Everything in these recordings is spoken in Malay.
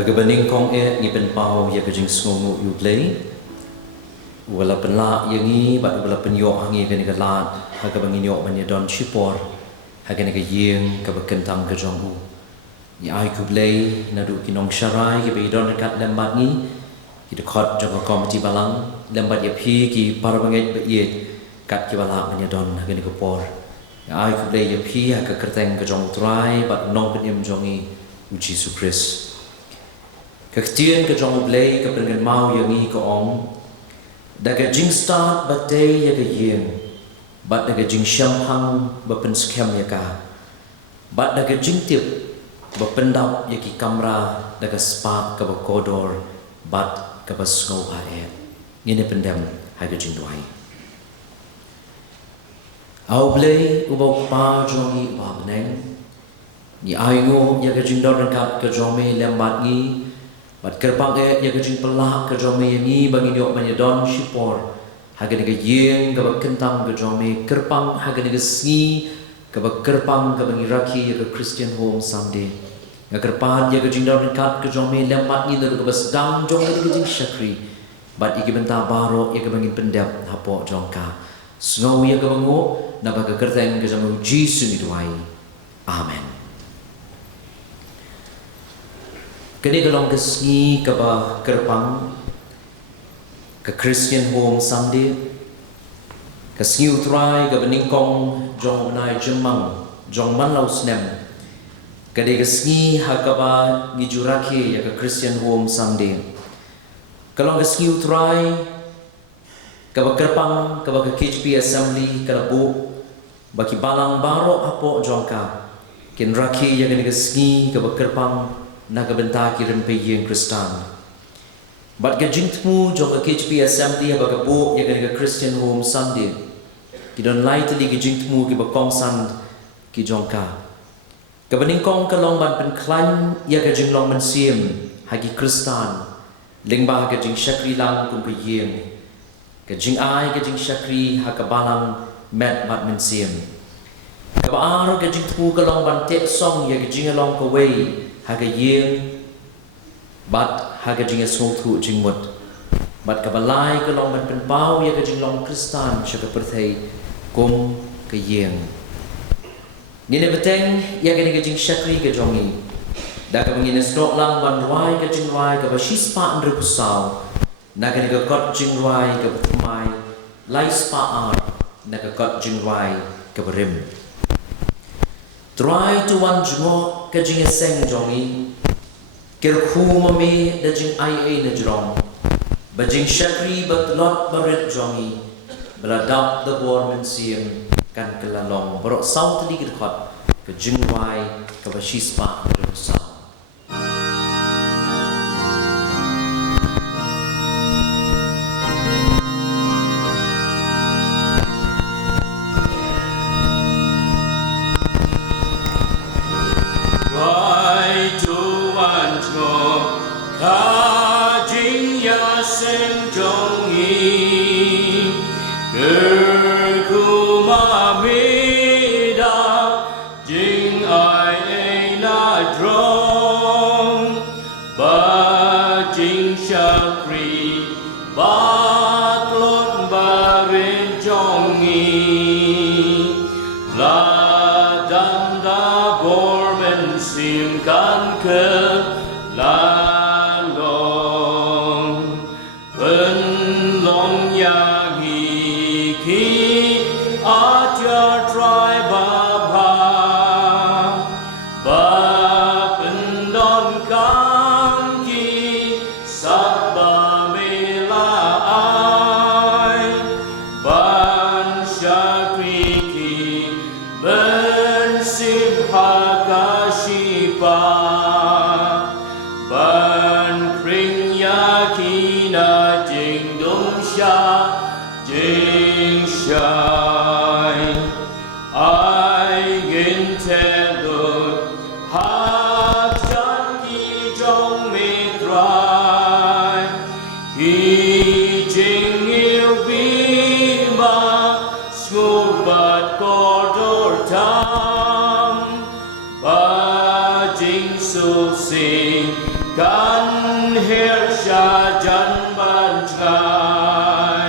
Hagabaning kong ni penpau ya kajing sngongu yu play wala penla yangi bat wala penyo hangi kan galat hagabangin yo manya don chipor hagan ga yeng ka bakentang ka jongu ni ai ku play na du kinong sharai ke be don kat lembat ni ki de khot jong komiti balang lembat ya phi ki parabanget be ye kat ki bala manya don hagan ga por ni ai ku play ya phi ha ka kerteng ka jong trai bat nong penyem jongi uji supres Kektian ke jong blay ke pengen mau yang ni ke ong daga jing start batay ya ke yeng bat daga jing shamhang bapen scam ya ka bat daga jing tip bapendap ya ki kamera daga spark ke bakodor bat ke basngau hae ini pendam haga jing duai au blay ubau pa jong ni ba beneng ni aingo ya ke jing dor kat ke jong me lembat ni Bat kerpang ya kejing pelak ke jome ni bagi nyok manyadon shipor haga ni yeng ke kentang ke jome kerpang haga ni sngi ke kerpang ke bagi raki ya ke Christian Home Sunday ya kerpang ya kejing don kat ke jome lempat ni lalu ke basdang jong ni kejing syakri bat iki benta baro ya ke bagi pendap hapo jongka snow ya ke bango na baga kerteng ke jome Jesus ni duai amen. Kini kalau kesni ke kerpang ke Christian Home Sunday kesni utrai ke beningkong jong nai jemang jong manlau snem kade kesni hakaba ngijuraki ya ke Christian Home Sunday kalau kesni utrai ke kerpang ke KHP Assembly ke bu bagi balang baro apo jongka kin raki ya ke kesni ke kerpang naga benta kirim peyeng Kristan. Bat gajing temu jong KHP Assembly abaga bo ya ga Christian Home Sunday. Kidon lai tali gajing temu ki bakong san ki jongka. Kabaning kong kalong ban pen klan ya gajing long mensiem hagi Kristan. Lingba gajing syakri lang kum peyeng. Gajing ai gajing syakri hakabalang met mat mensiem. Kabaar gajing temu kalong ban tek song ya gajing along kaway haga yeng bat haga jing esong thu jing mut bat kabalai ke long ban penpau ya ke jing long Kristan syaka perthai kum ke yeng ni ne beteng ya ke jing syakri ke jongi da ka bangin stok lang ban ruai ke jing ruai ke basis pa andre pusau na ke kot jing ruai ke mai lai spa ar na ke kot jing ruai ke berim Try to one jmo ke jing seng jongi ker khu mami da jing ai na jrong ba jing shakri bat lot baret jongi bladap the borman siem kan kelalong bro south li khot ke jing wai ke ba shispa sa kan hersha jan ban chai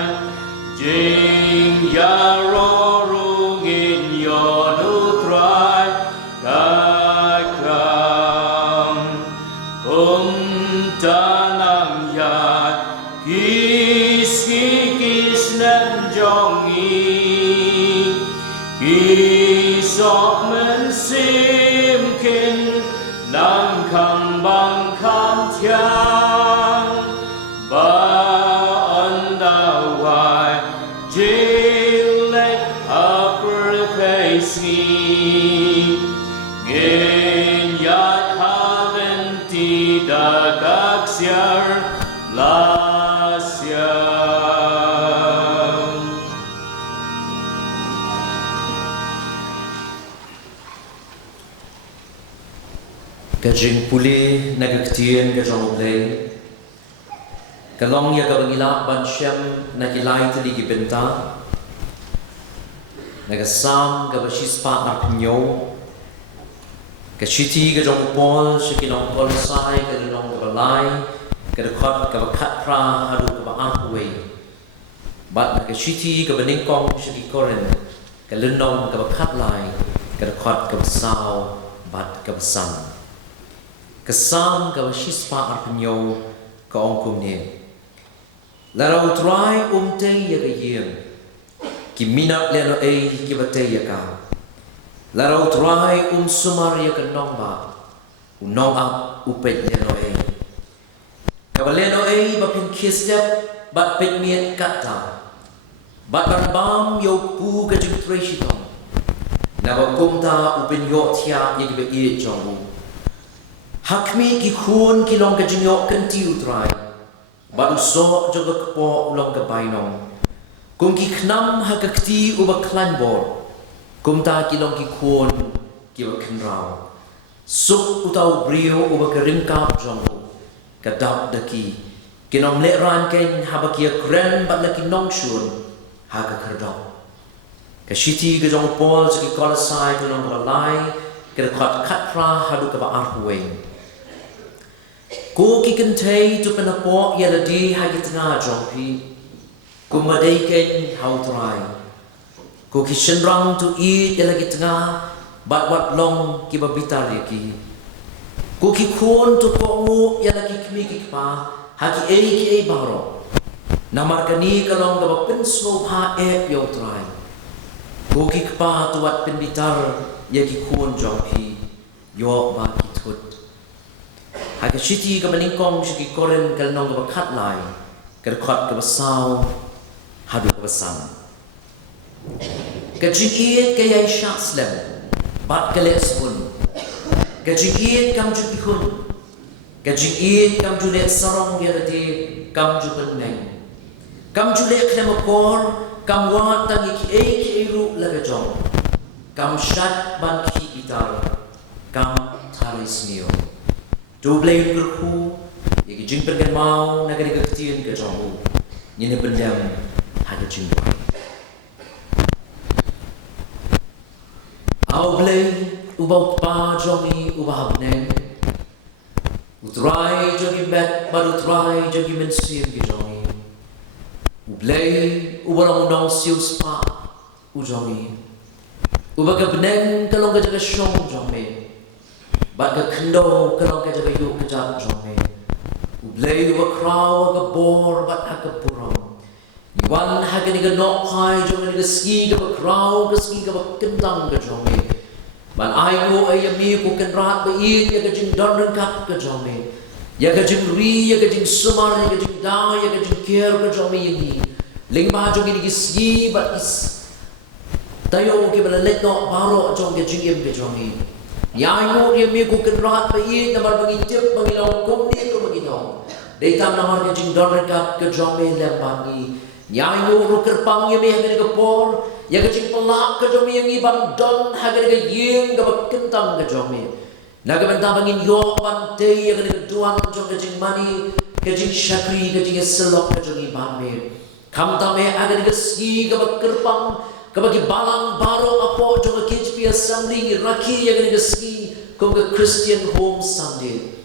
jing ya ro rung in yo nu trai kai kam tanang ya kis nan jong i sok men sim kin nang kam bang kam tiang ba anda wai jilek upper case gen yat haven ti da gaxiar lasya Kajing puli nagagtiyan ka jong oblay. Kalong ya kabangila bansyam nakilay tali gibenta. Nagasam kabashispa arpinyo. Kashiti ka jong upol siya kinong kolosay kadinong kabalay. Kadakot kabakatra hadu kabaanway. Bat nakashiti kabaningkong siya kikorin. Kalunong kabakatlay. Kadakot kabasaw bat kabasam. Kasam kabashispa arpinyo kaong kumne. Larau try umtay yagayim. Kiminat leno ay kibatay yaka. Larau try sumar yakanong ba. Unong up upet leno ay. Kabaleno ay bapin kislep bat pitmiet kata. Bat banbam yo pu kajing treshitong. Nabakumta upin yo tiya yagibe jong. Hakmi ki khun ki long ka jinyo kan tiu trai ba so joga kpo long ka bainong kum ki khnam ha ka kti u ba klan bor kum ta ki long ki khun ki ba khnrao suk utau brio u ba ka ringka jong ka dap da ki kinom le ran ken ha ba ki kren ba la ki nong shun ha ka khardao ka shiti ga jong pol ki kolasai ku long ba lai ka khat khatra ha du ka ba arhuwe Ko ki kentay tu penapo yaladi hagit nga jongpi. Ko madayken how try. Ko ki shenrang tu eat yalagit nga bat wat long ki babitar yaki. Ko ki kun tu ko mu yalagi kmikik pa hagi ki baro. Namarkani kalong gabapin slow ha yo try. Ko ki pa tu wat pinbitar yaki kun jongpi yo ba ki tut. Haka shiti ka maningkong shiki koren kalnong ka bakatlay kalkot ka basaw hadu ka basam ka jikit ka yay shaslem bat ka lesbun ka jikit kam jukihun ka jikit kam julet sarong yarati kam jupaneng kam julet klemokor kam wat tangi ki iru lagajong kam shat ban ki gitar kam taris niyo Dublay berku, yaki jing pergan mau nagari kektian ke jombu, nyene pendam haga jingwa. Au blay ubau pa jomi ubah habneng, utrai jogi bet baru utrai jogi mensir ke jomi. Ublay ubah unong siu spa ujomi, ubah kabneng kalong kajaga shong jomi. Baga kendo kalong ka jaga yu ka jab jome ublay wa kraw ka bor bat ka purong yuan ha ka ni ka nok hai jome ni ka ski ka kraw ka ski ka kendang ka jome ban ai go ay mi ko kan rat ba i ya ka jing don ka ka jome ya ka jing ri ya ka jing sumar ya ka jing da ya ka jing kier ka jome yi ling ba jo ni ki ski bat is tayo ke bala let no baro jong ka jing yem ka jome Yayo dia miku kenrat bayi namar bagi tip bagi lawan kum dia tu bagi nong. Detam namar ke jing don rekat ke jome lembangi. Yayo ruker pang ye meh ke por. Ya ke jing pelak ke jome yang ibang don hagar ke yeng ke kentang ke jome. Naga bentang bangin yo pante ya ke duan jong ke jing mani ke jing syakri ke jing selok ke jong ibang me. Kam tame agar ke ski ke kerpang kabagi balang baro apo jong KHP assembly raki yang ni ski kong Christian Home Sunday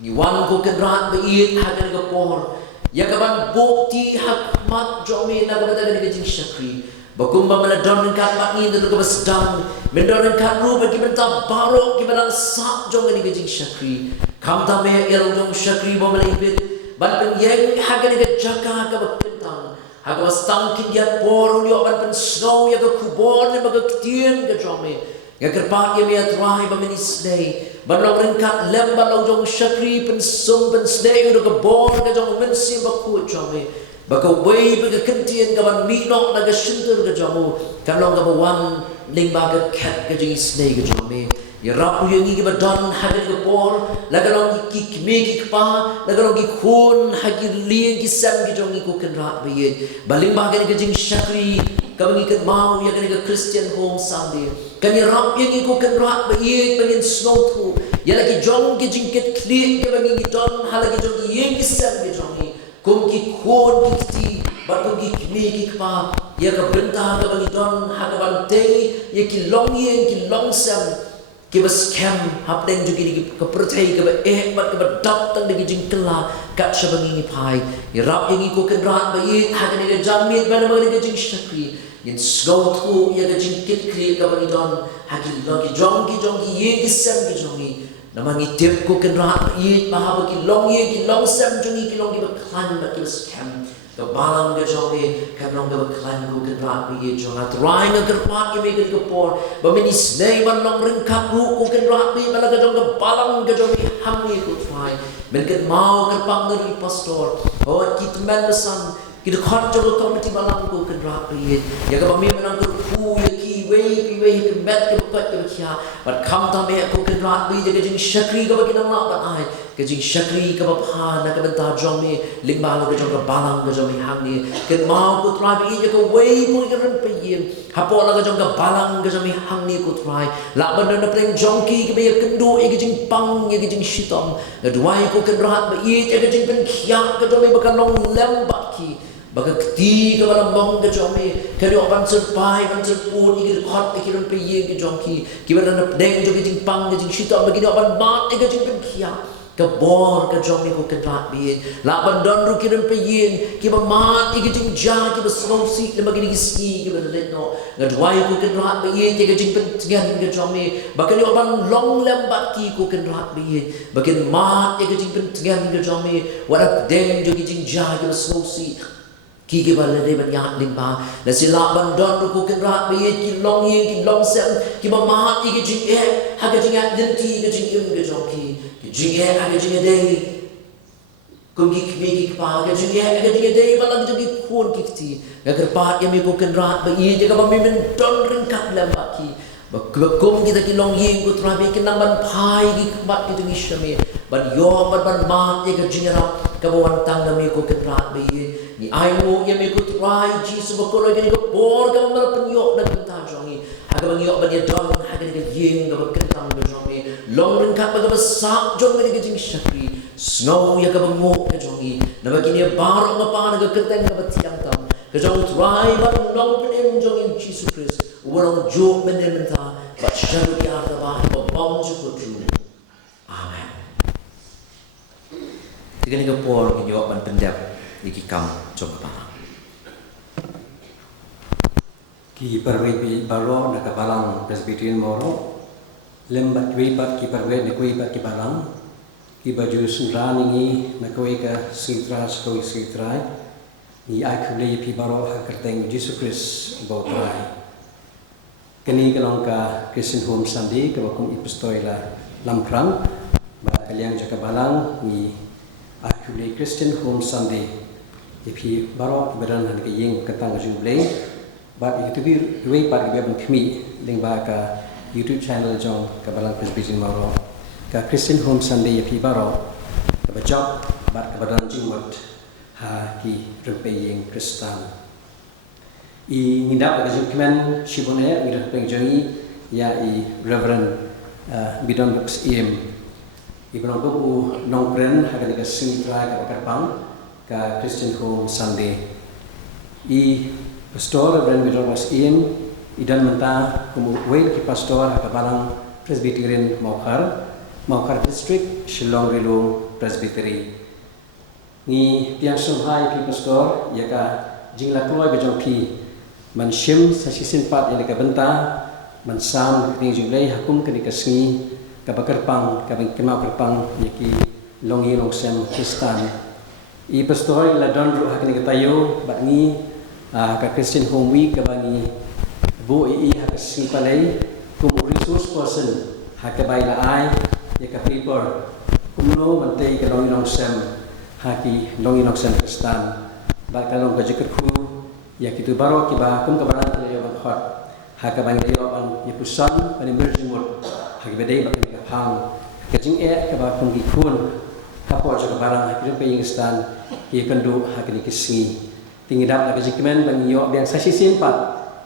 Ni wan ko kenrat beit hagan ga por. Ya kaban bukti hakmat jomi na kabata ga jing syakri. Bakumba meladon kat bakni dan ka basdang. Mendon kat ru bagi benta barok ki badang sak jong ga jing syakri. Kam ta me ya jong syakri bo melibit. Ban pen yeng hagan ga jaka ka bakentang. Haga bastang kin dia por ni ban pen snow ya ga kubor ni baga ktien ga jomi. Ya kerpak ya me atrai ba menisnei. Ban long ringkat lem ban long jong syakri pen sum pen snei ga bor ga jong mensi bakut jomi. Baka way baka kentien ka ban minok na gasintur ka jamu kanong ka bawan ling baga kat ka jing snay ka jamu ya rapu yung iki badan hagan ka por lagalong ki kimi ki pa lagalong ki kun hagi lien ki sam ki jong iku kan rat bayed baling baga ka jing syakri ka bangi kan mau ya kan ka Christian Home Sunday kan ya rap yung iku kan rat bayed bangin snow tu ya lagi jong ki jing ket klik ka bangi ki don halagi jong ki yeng ki sam ki jong kum ki khon ki ti batu ki kimi ki pa ya ka benta ka bagi don ha ka bante ya ki long yen ki long sam ki bas cam hap deng ju ki ka perthai ka ba bat ka ba dap tang de jing kala ka shabangi ni pai ya rap yang ko kan rat ba yi ha ka ne jamit ba na ba ne jing shakri yin slow thu ya ka jing kit kri ka bagi don ha ki lo ki jong ki ye ki sam ki jongi namangi tip ko kan rat yi bahaba ki long ye ki long sam jungi ki long ki baklan ba ki scam to balang ga jogi kan long ga baklan ko kan rat yi jong at rai nga kerpat ki me ki por ba mini snei ban long ring kap ru ko kan rat yi bala ga jong ga balang ga jogi ham ye ko try men kan mau kerpang ngeri pastor oh ki teman besan ki de khot jog committee balang ko kan rat yi ya ga ba mi menang ko pu ya ki way met ke bukat ke kia but kam ta me ko kan rat bi jaga jing syakri ka bagi nama ban ai ke jing syakri ka bapha na ka benta jong me ling ba lo ka jong ka balang ka jong me hang ni ke mau ko try bi jaga way pu ka ren pe yin ha po la ka jong ka balang ka jong me hang ni ko try la ban na pleng jong ki ke be kendu e ke jing pang e ke jing shitom na duai ko kan rat ba i jaga jing pen kia ka jong me ba long lem ba ki baka kti ka bala mong ka jomi kari oban surpai ban surpun ikir khot ikir pe ye ki jongki ki bala na deng jo ki jing pang ki jing shita bagi ni oban mat ka jing pen kia ka bor ka jomi ko kan rat bi la ban don ru ki pe ye ki ba mat ki jing ja ki ba snow si le bagi ni ski ki ba let no ga dwai ko kan rat bi ye ki jing pen tigan ka jomi baka ni oban long lem bat ki ko kan rat bi bagi mat ki jing pen tigan ka jomi wala deng jo ki jing ja ki ba snow si ki ke bala de ban yak lim ba la sila ban don ko kan rat be ki long yin ki long sem ki ba ma ki jing e ha ka jing at din ti ka jing im ka jong ki jing e ha ka jing de ko ki ki pa ka jing e ha ka jing de ba la jing ki khon ki ti ga kar pa ya me ko kan rat ba ye je ka ba me men don ring kat la ba ki ba kum kita ki long yin ko tra be ki nang ban pai ki ba ki jing ishame ban yo ban ma ye ka jing ra ka ba wan tang na me ko kan rat be ni ai mo ya me ko try Jesus ba ko lo ni ko por ka ma penyok na kita jongi aga bang yo ba dia don aga ni yeng ga ba kentang ba jongi long ring ka ba ga sak jong ni ga jing syakri snow ya ga ba mo ka jongi na ba kini bar ma pa na ga kentang ga ba tiang tam ka jong try ba long pen jong Jesus Christ urang jo men ta ba sharu ya ta ba ba bom ju ko tru amen tiga ni ga por ki yo ban pendap iki kam coba ki parwe baro na kabalang Presbyterian Moro lembat webat ki parwe ne webat ki balang ki baju sunraningi na koe ka sitra skoi sitra ni akule pi baro ha kerteng Jesus Christ bo trai kini kalong ka Christian Home Sunday ka bakum ipistoila lamprang ba kaliang jaka balang ni akule Christian Home Sunday ipi baro beran han ke yeng katang juble ba itu bi we par ge ban khmi ling ba ka YouTube channel jong ka balang Presbyterian Moro ka Christian Home Sunday ipi baro ka ba job ba ka badan jingwat ha ki rupe yeng Kristan i nginda ka jing kmen shibone mi rupe jongi ya i Reverend bidon books ibn ko nongpren ha ka sing tra ka karpang ka Christian Home Sunday i pastor Reverend Bidon was idan menta kumu wail ki pastor ha ka balang Presbyterian Maukar District Shillong Rilung Presbytery. Ni tiang sunghai pi pastor ya ka jingla kloi be jong pi man shim sa sisin pat ya ka benta man sam ni julai hakum ke ni kasngi ka bakarpang ka bang kema kerpang ya ki longi long sem Kristan. I pastor la don ru hakni ka tayo ba ni ka Christian Home Week ka bani bu i hakasngi palai kum resource person hakabai la ai ya ka paper kumno mantei ka longi long sem haki longi nok sen Kristan bakalong kajiker ku ya kitu baro kiba kum kabaran ya ban khot haka bang ya ban ya pusan ban emerging world haki bedai ba ka phang kajing ka ba kum ki kun kapo jo kabaran haki pe Kristan ya kandu haki ni kisngi tingidap la kajikmen bang yo biang sasi simpat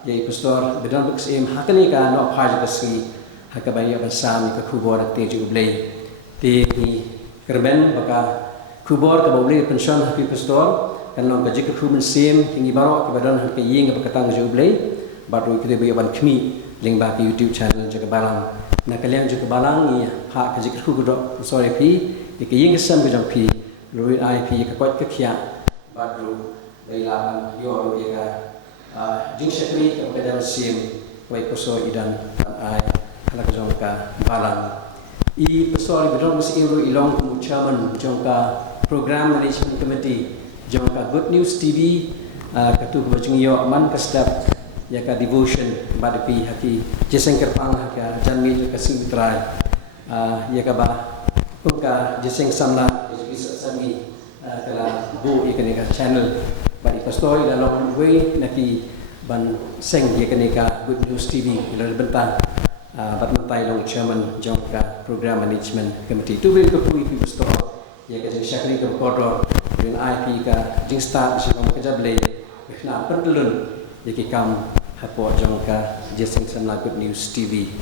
ya pastor bedan bux em hakani ka no phaj kisngi haka bang ya ban sam ka kubo rak te ju blei te ni kerben baka kubor ka bawli pension happy pastor kan long ka jik khu men sim kingi baro ka badan han ka ying ka katang ju blei baru kita be ban khmi ling ba ki YouTube channel jaga balang na kalian juga balang ni ha ka jik khu go sorry pi ka ying sam ka jong pi loi IP ka kwat ka khia baru bailan yo ro ya jing shakri ka ka sim wai koso idan ai hala ka jong ka balang I pastor bedong si Euro ilong ku chairman jongka program management committee jongka Good News TV katu bajung yo man kasdap ya ka devotion badapi haki jeseng kerpang haka janmi ka singtrai ya ka ba ka jeseng samla bisa sami kala bu ikani ka channel badi pastor dalam way naki ban seng ya kani ka Good News TV ila bentang bat mantai long chairman jongka program management committee tu bil ko pi pastor ya ka jeng syakri ko kodor dengan IP ka jeng start si kom ka jable na pentelun ya ki kam hapo jongka jeseng samla Good News TV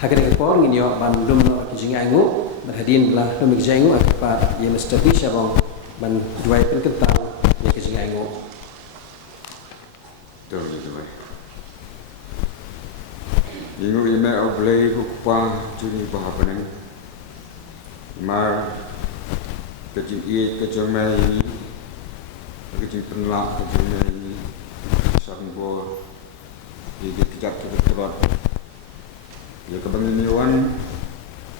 hakane ko ngin yo ban dum no ki jeng aingu berhadin belah dum ki jeng aingu apa ya Mr. Bisha bang ban duai pen kentang ya ki jeng aingu tu Ingu ime oblei kupa juni bahapaneng mar kecil iet kecil mai kecil penlak kecil mai sambor jadi kejap terus ya kebanginiwan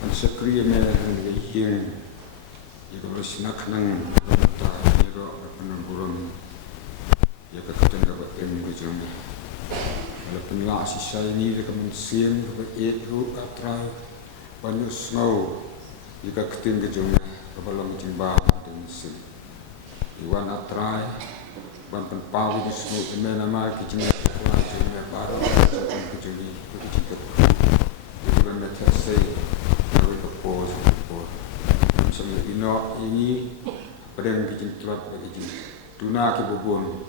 an sekri ime yang ya kebersinak nang kata ya ro penanggurum ya kekatan dapat kecil mai Ala penla sisa ini dekat mensiam dekat itu atrai banyak snow jika keting kejungnya kebalang jimba dan mesin iwan atrai ban penpau di snow ini nama kejungnya pulang jungnya baru kejung kejungi kejung iwan mereka say dari kepos sambil ino ini pada yang kejung telat kejung tuna kebubun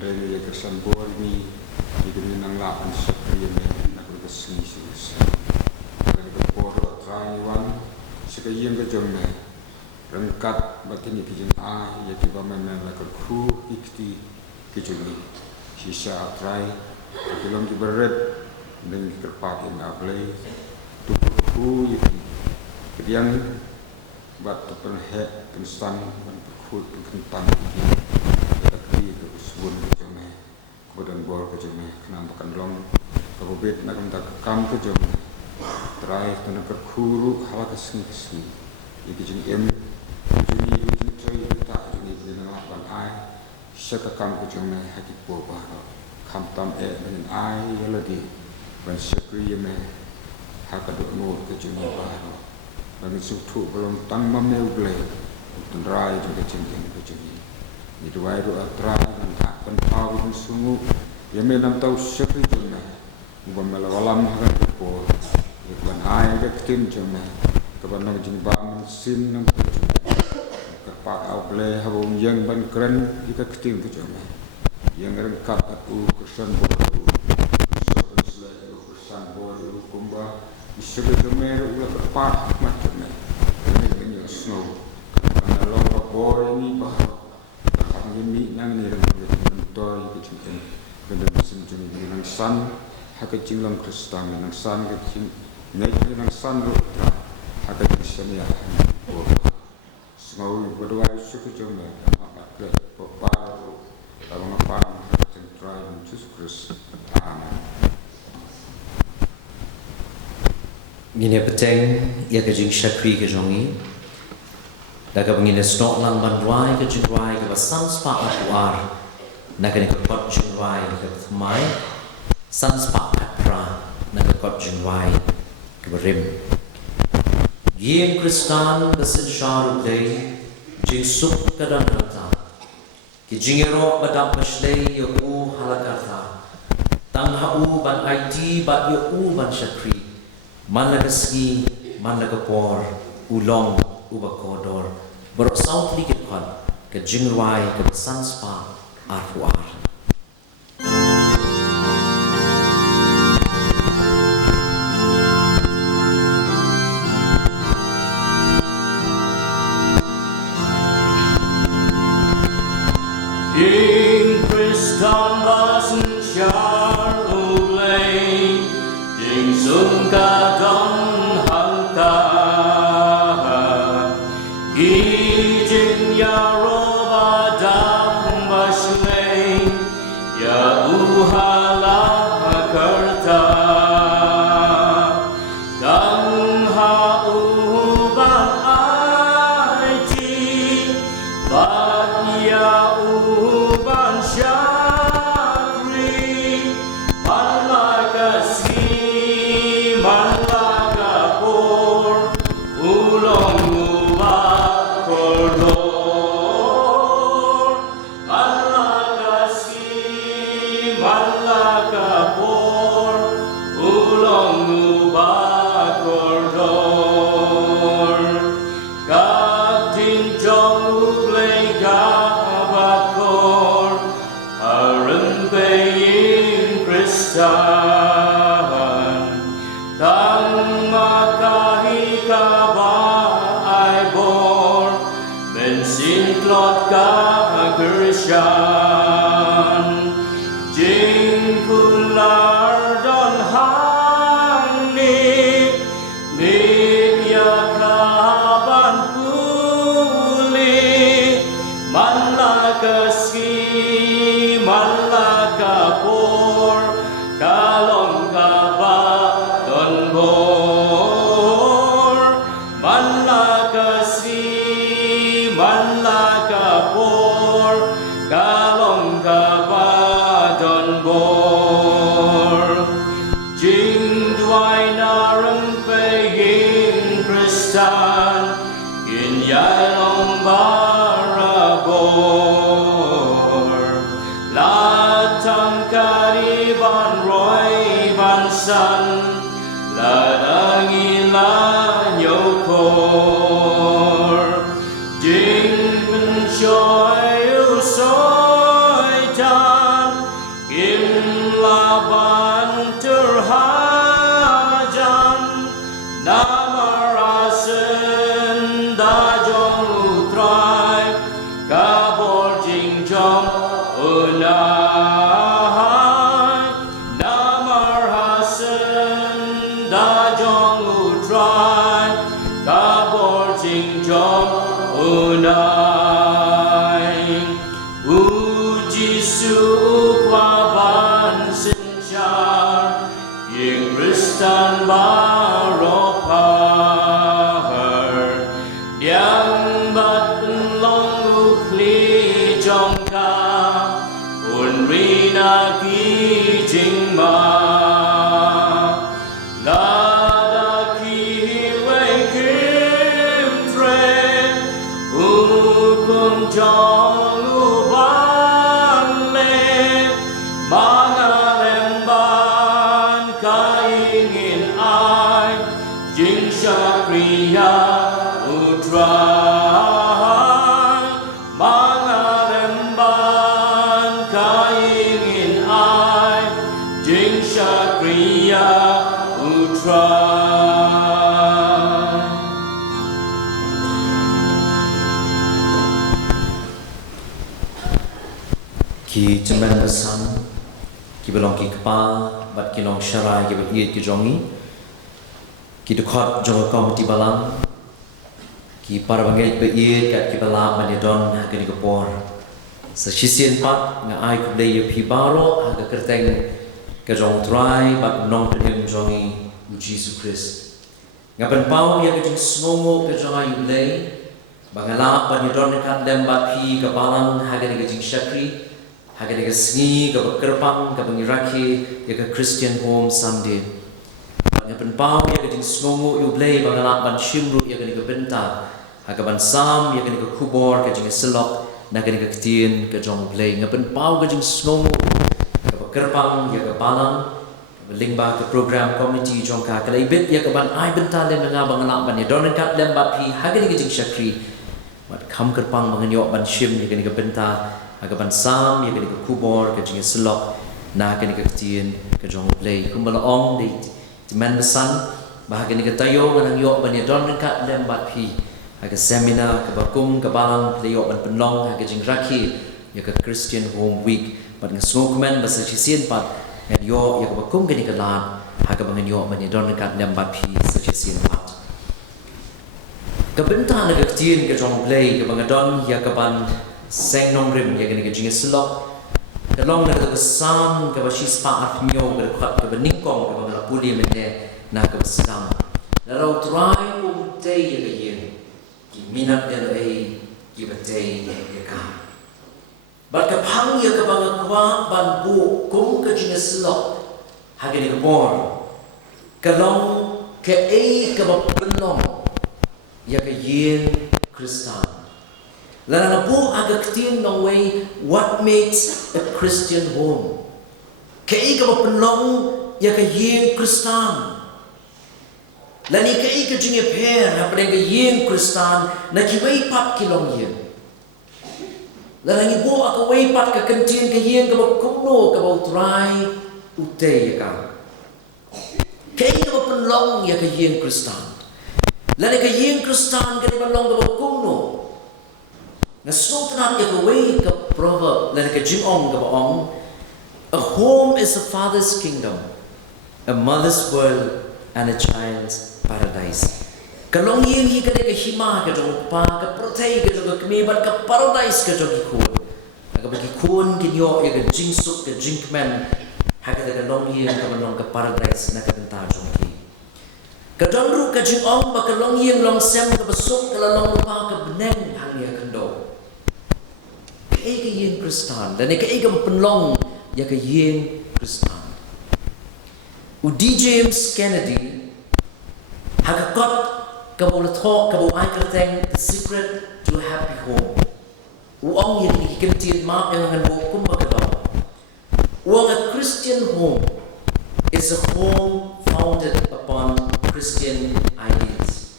dari yang kesan bor ini Jadi nang lapan sekali ni nak bersih sih. Kalau berpor traiwan sekalian kejong ni rengkat batin kejong ya tiba mana nak ku ikti kejong ni sisa trai belum diberet dan kerpat yang ablay tu ku ikti kemudian batu penhek kenstan berkut kentang ini tapi usbun kejong ni Kemudian bor ke jomeh kenampakan long kabubit nak mentak kam ke jomeh terakhir tu nak kerkuru hawa kesini jadi jeng em jadi jeng coy tak jadi jeng lapan ai syaka kam ke jomeh hati po bahro kam tam dengan ai lagi ban syakri yeme hakaduk nur ke jomeh bahro bagi sutu belum tang mameu ble tendrai juga jeng ke jomeh ni dua itu atrai dan pau dan sungu yang menam tahu syakri jomna ubam melawalam hakan po iban ai ke tin jomna kaban nang jing ba mesin nang kepak auble habung yang ban keren jika ketin ke jomna yang rengkat aku kesan boru sopan selai kesan boru kumba syakri jomna ulah kepak macamnya ini banyak snow karena lomba boru ini bah ini nang ni toy kecil kena mesin juni nang san hak kecil lang Kristan nang san kecil naik nang san rotra hak kecil ya Mau berdua suku cuma apa ke papa abang apa central Yesus Kristus. Amin. Ngine peteng ya ke jing syakri ke jongi. Daga ngine snok lang bandwai ke jingwai ke sans pa akuar. Naga ke pot jingwai ke mai. Sans pa akra naga kot jingwai ke berim. Giem Kristan besin syaru day jing sup kadang rata. Ki jingero badam mashlei yo u halakata. Tang hau ban IT bat yo u ban syakri. Mana keski, mana kepor, ulong, ubakodor, bersaut likit kan, ke jingruai, ke sanspa, arfuar. In Kristan basen syar ulay, jing sungka don halta, gijin ya roba dam baslay, ya uhala kerta, dang ha uban aiti, bat ya uban syakri, malakasi malaga por ulong ubak koridor, malakasi malaga por ulong ubak koridor, katin jong ublay gabakor, harun bayin Kristan, tang makahika ba ay bor, bensin klot ka Kristan, jing kular don hangni, nitya kaban puli, malakasi malakapor, kalong kaba don bor, malakasi malakapor, kalong kaba don bor, jing duay narempeyin Kristan, in yailong barabor, latang kariban roy bansan, ladang ilan yokor, jing pensyoy usoy tan, kim laban terhajan, namarasen dajong utray, kabor jing jong unay, namarhasen dajong utray, kabor jing jong unay, uji sukwaban sinsyar, ying Kristan baropar, diang bat long ukli jongka, unrina kijing ma, lada kiway kimtre, ukun jong uban le, mga lemban kaingin ay, jing syakriya utray, mga lemban kaingin ay, jing syakriya utray. Ki cemen besan, ki belong ki kepa, bat ki long syarai ki bet ki jongi, ki dekot jong kong ti balang, ki para bangai beir kat ki bala manidon hagani kapor sa shisien pat nga ai ku dei pi baro aga kerteng ka jong try bat nong tem jongi u Jesus Christ nga ban pau ya ka jing sngomo ka jong ai lei bangala manidon kan lembat pi ka balang hagani ka jing shakri hagani ka sngi ka kerpang ka bangiraki ya ka Christian home Sunday nga ban pau ya ka jing sngomo u lei bangala ban shimru ya ka ni ka benta hagaban sam ya kani ka kubor ka jing selok na kani ka ktien ka jong play nga pen pau ka jing sngomo ka kerpang ya ka palang lingba ka program committee jong ka kalai bit ya ka ban ai benta le nga bang anak ban ya don kat lem ba pi hagani ka jing shakri mat kham kerpang bang yo ban shim ya kani ka benta hagaban sam ya kani ka kubor ka jing selok na kani ka ktien ka jong play kumbala ong de man besan bahagani ka tayo nang yo ban ya don kat lem ba pi aga seminar ke bakum ke balang playo ban penlong aga jing raki ya ke Christian Home Week bat ngasong komen basa chisien pat and yo ya ke bakum gani ke lan aga bangan yo ban don kat lembat pi sa chisien pat ke benta na ke tien ke jong play ke bangadon ya ke ban seng nong rim ya gani ke jing selok ke long na ke sam ke basis pa arpnyo ke khat ke beningkong ke bangala puli mende na ke sedang la rau try day ya ke yin minat LA gibatay ya ka bat ka phang ya ka bang kwa ban bu kum ka jing slok hagani ka bor ka long ka ka ba penlong ya ka yin Kristan la na bu aga ktin no way what makes a Christian home ka ba penlong ya ka yin Kristan lani ka ika jinge per na prenga yin Kristan na ki wei pat kilong yin lani bo aka wei pat ka kantin ka yin ka ba kumno ka ba utrai utei ka ika ba penlong ya ka yin Kristan lani ka yin Kristan ka ba long ka ba kumno na sotnat ya ka wei ka proverb lani ka jingong ka ba ong a home is a father's kingdom a mother's world and a child's paradise. Kalong yin hi kade ka hima ka jong pa ka protei ka jong ka meban ka paradise ka jong ikun. Ka bagi kun kinyo ya ka jingsuk ka jinkman ha ka kalong yin ka manong ka paradise na ka benta jong ki. Ka dongru ka jingong ba kalong yin long sem ka basuk ka long lupa ka beneng hang ya kando. Ka yin Kristan dan ka penlong ya ka yin Kristan. D. James Kennedy hagakot kabul talk kabul aikateng the secret to a happy home. Uang yang dikentin mak yang ngan hukum bagadaw. Uang a Christian home is a home founded upon Christian ideals.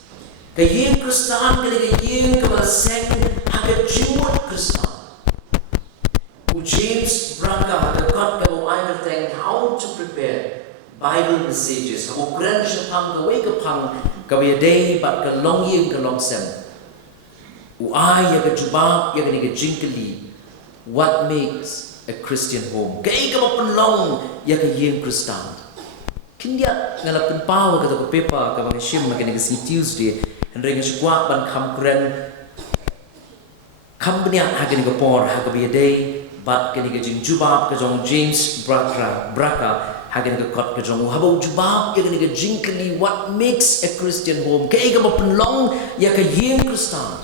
Kayin Kristan kayin kabalaseng hagajimut Kristan. James Branca hagakot kabul aikateng how to prepare Bible messages. Aku keren sepang kawai kepang kawai day bat ke long yin ke long sem. Uai ya ke jubab ya ke ni ke jingkeli. What makes a Christian home? Kay ka mapenlong ya ke yin Kristan. Kindia ngala penpau kata ko pepa ka bang shim magani ke Tuesday. Hendring squat ban kam keren. Kam benya hagani ke por hagabi day bat ke ni ke jing jubab ke jong James Branca hagen ka kot ka jong habau jubab ya ni ka jinkli what makes a Christian home kay ka mapenlong ya ka yin Kristan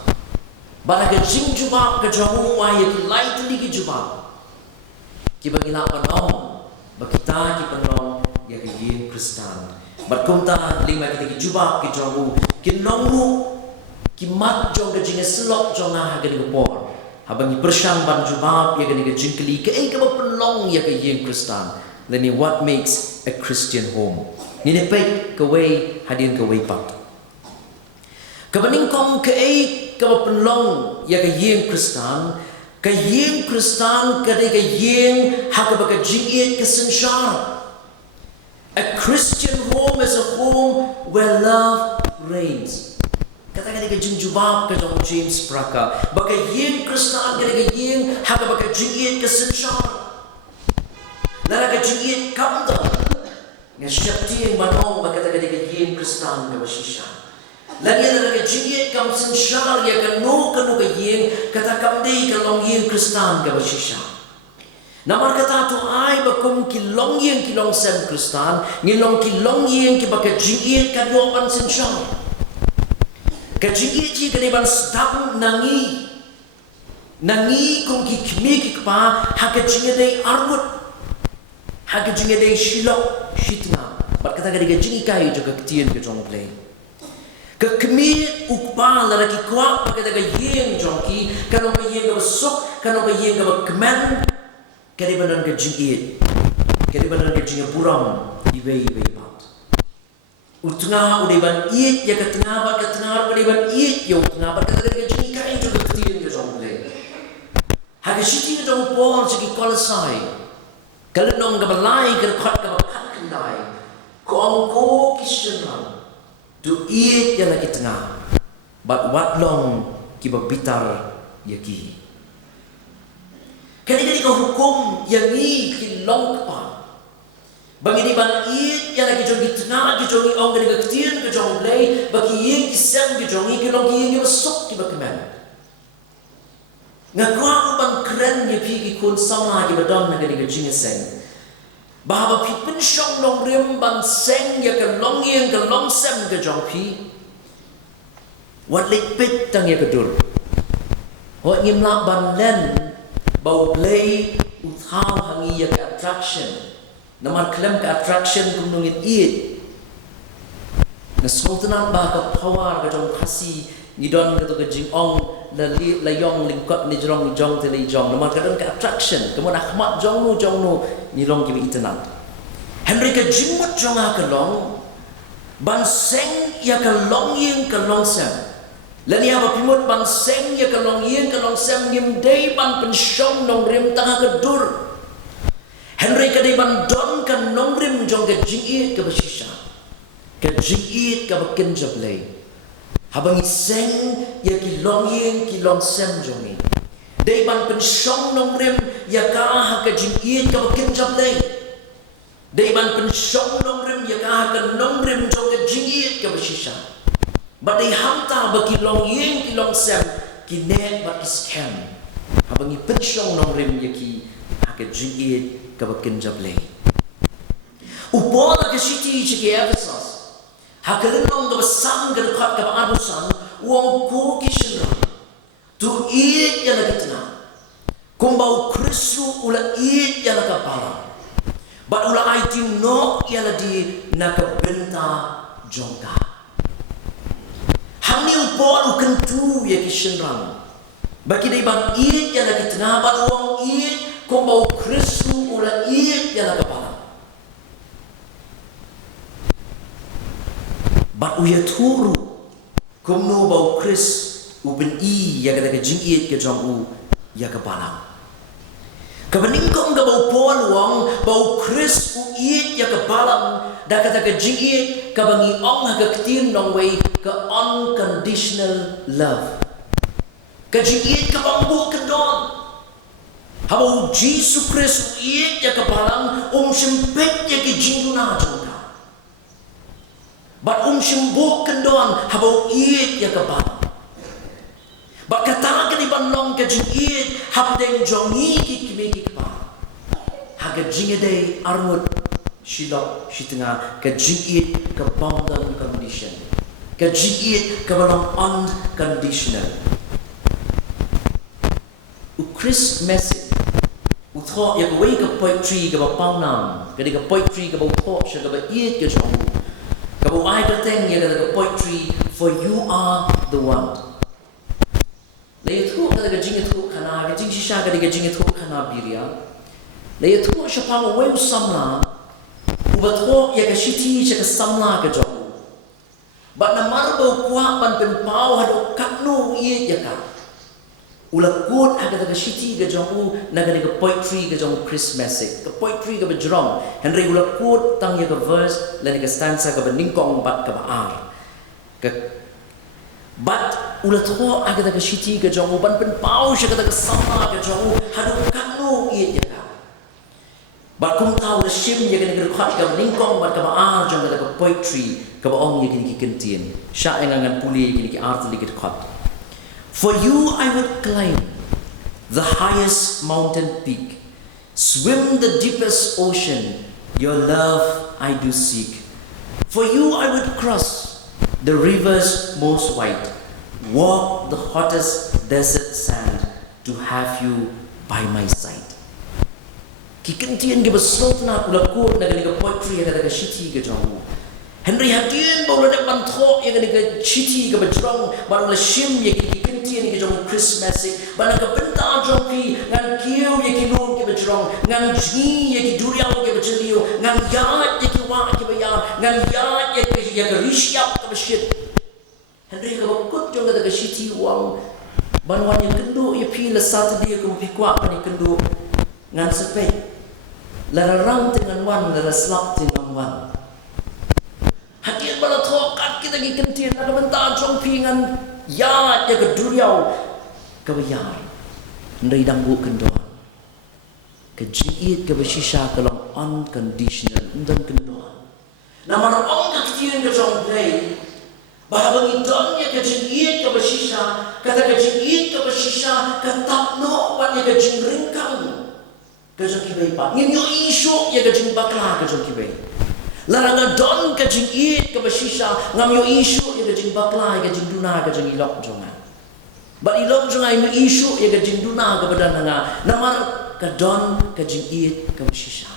bala ka jing jubab ka jong wa ya ki lightly ki jubab ki bagila panong bakita ki panong ya ka yin Kristan bat kumta lima kita ki jubab ki jong ki nongu ki mat jong ka jing slok jong hagen ka por habang ipersyang ban jubab ya ka ni ka jinkli kay ka mapenlong ya ka yin Kristan. Then what makes a Christian home? Nini pek kawai hadian kawai pat. Kabaning kong kay kabapenlong ya kayeng Kristan, kayeng Kristan kada kayeng hakabaka jingit kasensyar. A Christian home is a home where love reigns. Kata-kata kajing jubab kajong James Branca. Baka yin Kristan kada kayeng hakabaka jingit kasensyar. Nara kajingit kamda. Nga syakti yang manong baka kata-kata kayeng Kristan kabasisya. Lagi ada ke jingit kam sensyar ya ke no ke yeng kata kam dei ke long yeng Kristan ke basisha. Namar kata tu ai bakum ki long yeng ki long sem Kristan, ngilong ki long yeng ki baka jingit ka do pan sensyar. Ke jingit ji ke ban stam nangi kung ki kmi ki pa ha ke jingit dei armut. Ha ke jingit dei shilok shitna. Bat kata ke jingit kai jo ke tien ke jong play. Kekemir upah lagi kuat pakai daga yeng jongki kalau ke yeng ke besok kalau ke yeng ke kemen kali benar ke jingit kali benar ke jingit buram ibe pat utengah udah ban iet ya ke tengah udah ban iet ya utengah ban kata ke jingit kain juga ketiin ke jongple hagi siti ke jong pon segi kolasai kalau nong ke belai ke kat ke kendai ko kisah tu iet yang lagi tengah but what long kiba bitar yaki kali kau hukum yang ni ki long pa bagi ni ban iet yang lagi jong tengah ki jong ong kali ketien ke jong play bagi yeng ki sem ki jong ki long yeng masuk kiba kemen ngakwa ban keren ye pi ki kun sama ki badon na kali ke jingeseng bahawa pi pensyong long rim ban seng ya ke long yeng ke long sem ke jong pi wat lek pit tang ya ke dur wat ngimla ban len bau play uthal hangi ya ke attraction namar klem ke attraction kumnungit iit na sultanan ba ke power ke jong kasi ngidon ke to ke jing ong la yong lingkot ni jong te li jong namar kadang ke attraction kemun ahmad jong nu ni long ki itenan Henry ke jimut jong ke long ban seng ya ke long yeng ke long sem lani apa pimut ban seng ya ke long yeng ke long sem ngim dei ban pensyong nong rim tengah ke dur Henry ke dei ban don ke nong rim jong ke jingit ke basisha ke jingit ke bakin jablay habang seng ya ki long yeng ki long sem jongi dei ban pensyong nong rim ya ka ke jingit ke bakin jablay dei ban pensyong nong rim ya ka ke nong rim jong ke jingit ke basisha but dei hamta baki long yeng ki long sem ki net baki scam habang pensyong nong rim ya ki ke jingit ke bakin jablay upola ke city ke Ephesus Hakalong ke besang ke dekat ke adusan uang ko kisah tu iit yang lagi tenang kumbau Kristu ula iit yang lagi parang but ula aitim no yang lagi nak benta jongka hamni upol ukentu ya kisah bagi dia bang iit yang lagi tenang but uang iit kumbau Kristu ula iit yang lagi parang but uya turu kumno bau Chris uben i ya kata ke jingit ke jong u ya ke balang kabening kong ke bau pol wong bau Chris u iit ya ke balang da kata ke jingit ka bangi ong ha ke ketin nong wei ke unconditional love ke jingit ka bang bu ke don habau Jesus Christ u iit ya ke balang sempit ya ke jinguna jong but simbuk kendon habau iit ya ke bang but kata ke di banlong ke jingit habdeng jongi ki kimi ki pa haga jingide armut shilok shitanga ke jingit ke bondal condition ke jingit ke balong unconditional u Chris message u thought ya ke wei ke poetry ke ba paunam ke di ke poetry ke ba thought ke ba iit ke jong Kau ai berteng ya kata poetry for you are the one. Lagi tu kata jingit tu kana, jing sisa kata jingit tu kana biria. Lagi tu siapa mau wei samla, ubat tu ya kasiti cakap samla ke jauh. But namar bau kuat ban penpau hadu kaknu iye ya ka. Ulah kuat agak kasiti ke jauh, naga ke poetry ke jauh Christmas ke poetry ke berjerong. Henry ulah kuat tang ya ke verse, lain ke stanza ke beningkong bat ke baar. Ke but ulah tu agak kasiti ke jauh ban penpau cakap ke sama ke jauh hadu kaknu iye ya ka. Bat kum tahu le shim ye kini kerkhot ka ningkong bat ka ar jong ka poetry ka ong ye kini kentien. Sha engangan puli kini ki art li kerkhot. For you I would climb the highest mountain peak, swim the deepest ocean, your love I do seek. For you I would cross the rivers most wide, walk the hottest desert sand to have you by my side. Ki kentian ke besot na ulakut na kani ka poetry ya kata ka shiti ke jong. Henry Hadin bawa le ban tho ya kani ka shiti ke bajrong baru le shim ya ki kentian ke jong Christmas bana ka benta jong ki ngan kiu ya ki nom ke bajrong ngan ji ya ki duriau ke bajliu ngan ya ki wa ke bayar ngan ya ka rishiap ke bashit. Henry ka bakut jong kata ka shiti wang banwan yang kendu ya pi le Saturday ko pikwa pani kendu ngan sepek lara rang dengan wan lara slap dengan wan hadian bala thokat kita gi kentien ada bentar jong pi ngan ya ke duriau ke bayar ndai dang bu kendoan ke jiit ke besisha ke long unconditional ndang kendoan nama ong ka kentien ke jong play bahawa ngidon ya ke jiit ke besisha kata ke jiit ke besisha ke tapno wan ya ke jingringkang kajong kibay pa. Ngin yung isyo, ya kajing bakla kajong kibay. Larang don kajing it kabasisha, ngam yung isyo, ya kajing bakla, ya kajing duna, kajing ilok jongan. Ba ilok jongan yung isyo, ya kajing duna, kabadan nga, namar kadon kajing it kabasisha.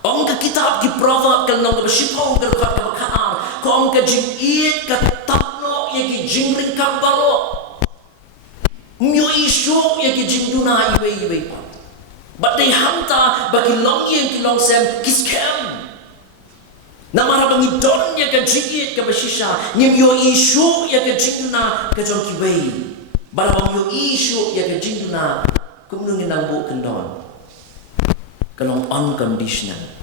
Ong ka kitab ki proverb kalong kabasipaw kalkat kabakaar, kong kajing it katapno, ya kajing ringkang baro. Yung isyo, ya kajing duna, iwe pa. But they hanta bagi long yang ki long sem kiskem. Namara bangi don ya ka jigit ka basisha nyim yo ishu ya ka jingna ka jong ki wei. Balabang yo ishu ya ka jingna kumnung nang bu kendon. Kalong unconditional.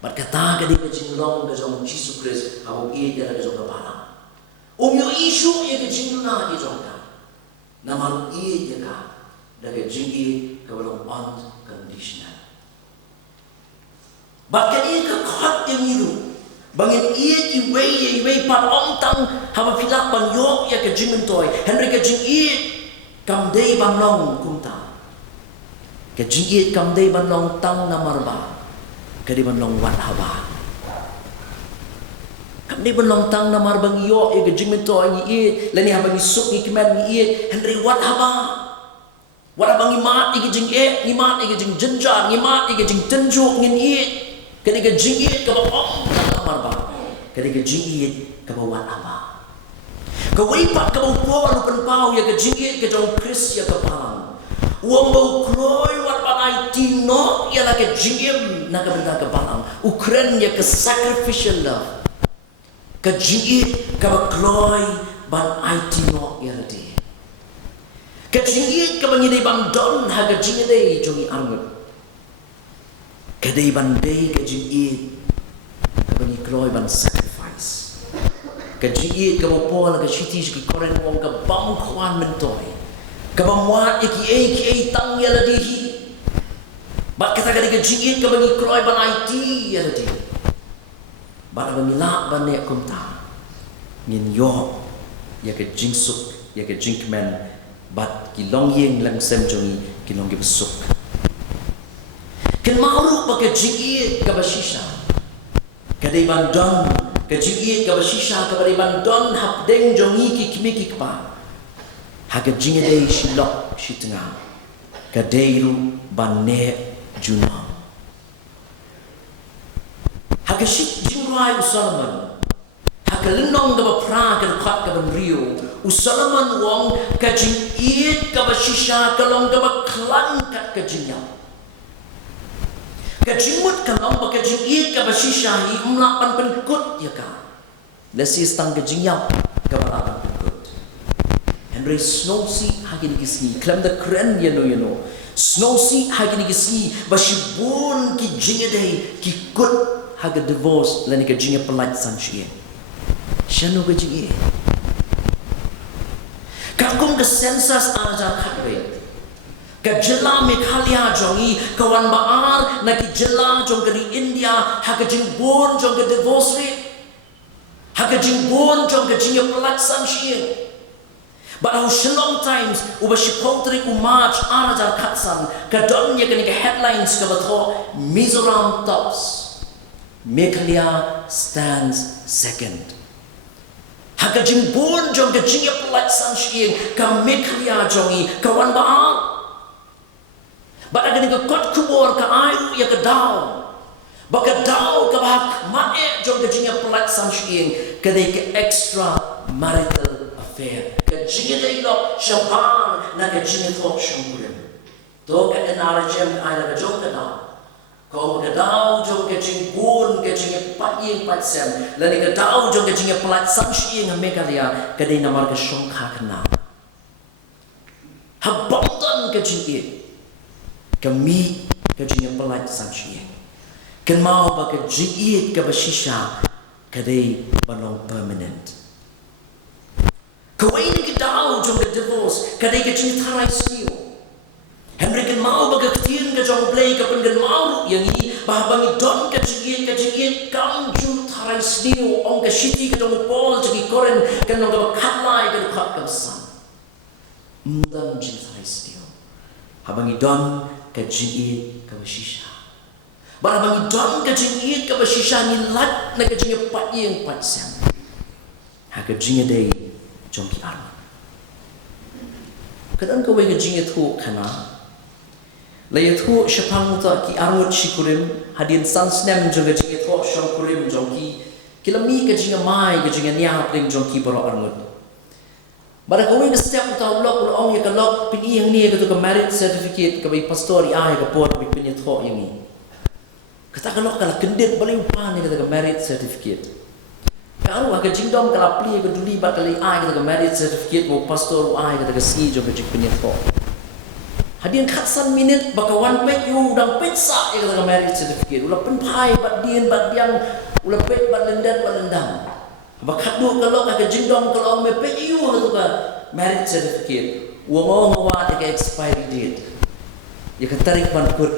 But kata ka di ka jinglong ka jong Jesus Christ abo i ya ka jong ka bala. Yo ishu ya ka jingna ki jong ka. Namar i ya ka daga jingi kawalang unconditional. Bahkan ia kekhat yang itu, bangin ia iwei pat ong tang haba pilak bang yok ya ke jimentoy, Henry ke jing ia kamdei bang long kumta, ke jing ia kamdei bang long tang namarba, ke di bang long wat haba. Kamdei bang long tang namar bang yok ya ke jimentoy ia, lani haba nisuk ni kemen ia, Henry wat haba. Wala bang imat igi jing imat igi jing jenjar, imat igi jing tenjuk ngin it. Kani ke jing it ka ba ong namar ba. Kani ke jing it ka ba wat aba. Ka wipat ka ba po lupan pau ya ke jing it ka jong Chris ya ka palang. Uang bau kloy wat panai tino ya la ke jing im na ka benda ka palang. Ukren ya ke sacrificial love. Ka jing it ka ba kloy ban ai tino ya la di. Kajingit ka bangin ibang don haga jingide jongi arngot. Kadai bandai kajingit ka bangi kroy ban sacrifice. Kajingit ka bopol ka shitish ki koren wong ka bang kwan mentoy. Ka bamwat iki tang yala dihi. Bat kata kadi kajingit ka bangi kroy ban IT yala dihi. Bat bangi lak ban ne kumta. Ngin yo ya ka jingsuk ya ka jinkmen. Bat kilong yeng lang sem jongi kilong gi besuk. Ken mauru pakai jigit ka basisha. Kadai bandon ka jigit ka basisha ka kadai bandon hap deng jongi ki kimiki pa. Haga jingede shilok shitnga. Kadairu banne juna. Haga shit jingrai Solomon. Haga linong ka pra ka khat ka ban rio. Usalaman wong kajing it ka basisha kalong ka klan kat kajing yaw. Kajing mut kalong ba kajing it ka basisha hi umlapan penkut ya ka. Lesis tang kajing yaw ka umlapan penkut. Henry Snowsy hagin kisni klam da kren yano. Snowsy hagin kisni basibun ki jingede ki kut haga divorce lani kajing pelat sanchie. Shano kajing it. Kakung ke sensas aja kakwe. Ka jela Meghalaya jongi kawan baar na ki jela jong dari India haka jingbon jong ke divorce rate haka jingbon jong ke jing pelaksan shien. But how long times uba shipotri umaj arajar katsan ka donnya kani ka headlines ka batho Mizoram tops, Meghalaya stands second. Haka jingbon jong ke jing pelaksan shien ka Meghalaya jongi kawan baar. But agar ni kot kubur ke ayu ya ke dau, baka dau ke bahak mae jom ke jinga pelaksan shing ke ke extra marital affair ke jinga dai lo champagne na ke jinga thok shangurem to ke enarajem ai la jom ke dau ko ke dau jom ke jingbun ke jinga patyin patsem la ni ke dau jom ke jinga pelaksan shing Meghalaya ke dai namar ke shongkha kana habondan ke jinga kami kejingan pelat sanksian, kenmau bagi jiit kebasisha kadai balong permanent. Kawai ni kita jom ke divorce kadai kejingan tarai sio. Henry kenmau bagi ketian kejong play kepengen mau yang ini bahabangi don kejingan kam jum tarai sio ong kesiti kejong pol jadi koren kenong kebakalai kedukat kebesan. Mendam jim tarai sio. Habangi don kejingan kebasisha. Barang don kejingan kebasisha ni lat na kejingan patyang patsam. Ha kejingan day jongki arma. Kadang kau kejingan tu kana. Laya tu syapang ta ki armut shikurim hadin sansnem jong kejingan tu syangkurim jongki kilami kejingan mai kejingan nia pring jongki baro armut. Barang kau ini setiap tahun lok orang yang kalau pini yang ni kata ke marriage certificate ke bagi pastor yang ke buat bagi penyertok yang ni. Kata kalau kendit boleh upah ni kata ke marriage certificate. Kalau agak jingdom kalau pli ke duli bat kali kata ke marriage certificate mau pastor kata ke si jom ke penyertok. Hadian katsan minit bakawan pet you dan petsa kata ke marriage certificate. Ulah penpai bat dian bat diang ulah pet bat lendang. Bakadu kalau agak jingdom kalau me PU tu ka marriage certificate uang awak ke expiry date ya katarik man put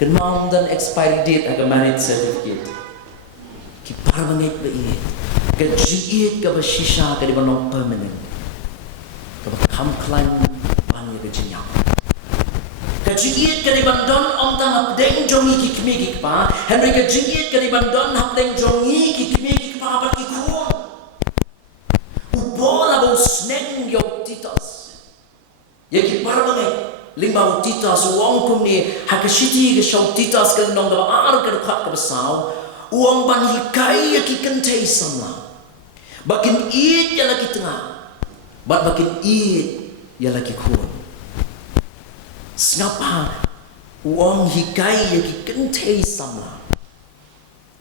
kenmang dan expiry date agak marriage certificate ki parmangit ba iye ke jiit ka basisha ka di banong permanent ka bakam klan pan ya ke jinya ka jiit ka di bandon om tang hapdeng jongi ki kmigi pa Henry ka jiit ka di bandon hapdeng jongi ki kmigi apa kikun ubola bau sneng yo titas ya ki parbangai limba titas uang kumni hakashiti ke shau titas ke nong da ar ke khat ke besau uang ban hikai ya ki kentei sama bakin it ya lagi tengah bakin it ya lagi kun ngapa uang hikai ya ki kentei sama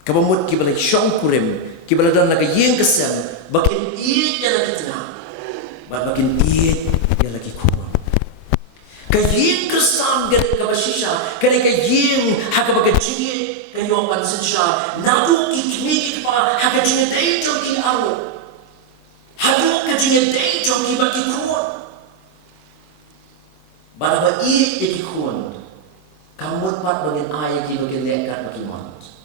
kabamut ki balai shong kurem kibala dan lagi yang kesem, bakin iit yang lagi tengah, bakin iit yang lagi kurang. Kayin Kristan gede kabasisha, kene kayin haka baga jingit kayo pansensha, nadu kikmigi pa haka jingit ay joki aro, hadu ka jingit ay joki baki kurang. Bada ba iit yaki kurang, kamut pat bagin ay yaki bagin lekat baki mont.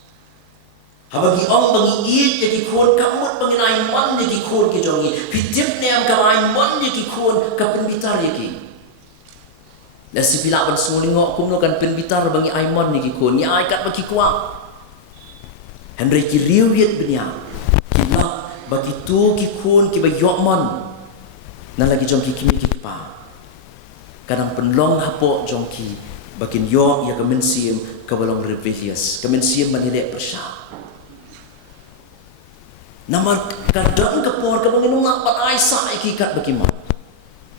Habagi ong bangi iit yaki kun kamut bangin ay mon yaki kun ki jongi pitip ne am ka ay mon yaki kun ka penbitar yaki nasi pilaban sulingo kumno kan penbitar bangi ay mon yaki kun ni ay kat baki kwa Henry ki riwit benya ki lak bagi tu ki kun ki bayok mon na lagi jongi kimi ki pa kadang penlong hapo jongi bakin yok ya kemensim kabalong rebellious kemensim manire persya Namar kadang kepor kabangin ngak bat Aisyah ikikat bakimat.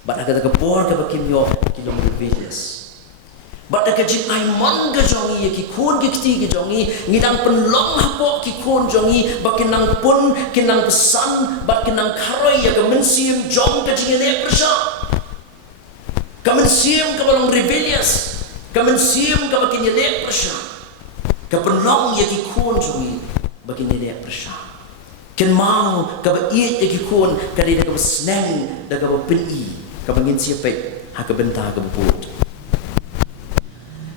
Bat agak kepor kabakim yo kilom rebellious. Bat agak jin aiman ga jongi ki kun ki kti ki jongi ngidang penlong hapo ki kun jongi bakinang pun kinang pesan bat kinang karoi ya kemensim jong ka jingene persya. Kemensim kabalong rebellious. Kemensim kabakin yele persya. Kapenlong ya ki kun jongi bakin yele persya. Ken mau kaba iit yaki kun kada da kaba sneng da kaba pin i kaba ngin siapay hakabenta kabut.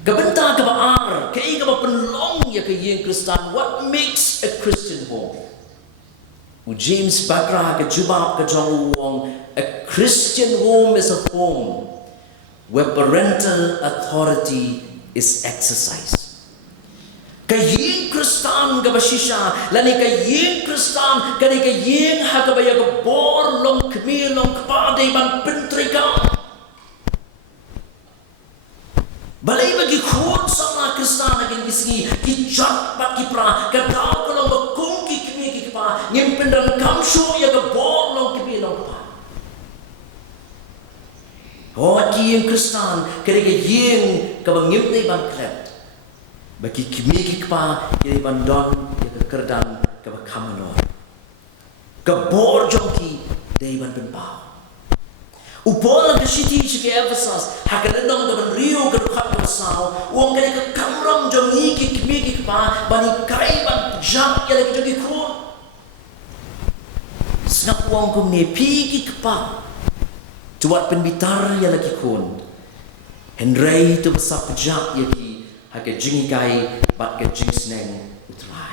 Kabenta kabaar, kay kabapenlong ya kay Kristan. What makes a Christian home? James Bakra kajubab kajong wong, a Christian home is a home where parental authority is exercised. Kaying Kristan kabasisha, lani kaying Kristan, kani kaying hakabaya kabor long kmilong kapade man pentrika. Balay bagi khun sama Kristan agin kisgi, kijat bat kipra, kadao kolong bakung kikmi kikpa, ngimpendan kamsho ya kabor long kmilong kapade. Hawat kiyeng Kristan, kaya kiyeng kabangim na ibang kret. Bagi kimikik pa, kaya ibang don, kaya kakerdang kabakamanor. Kabor jongki, kaya ibang penpaw. Upol ang kasiti siya kaya Ephesus, hakalandang naman Rio karukat kasaw, uang kaya kakamram jongi kimikik pa, banikay ibang jang kaya lagi jongi kun. Snap uang kong nepikik pa, tuat penbitar ya lagi kun. Henry tu besar pejak ya ki hake jingi kai bat ke jing sneng utrai.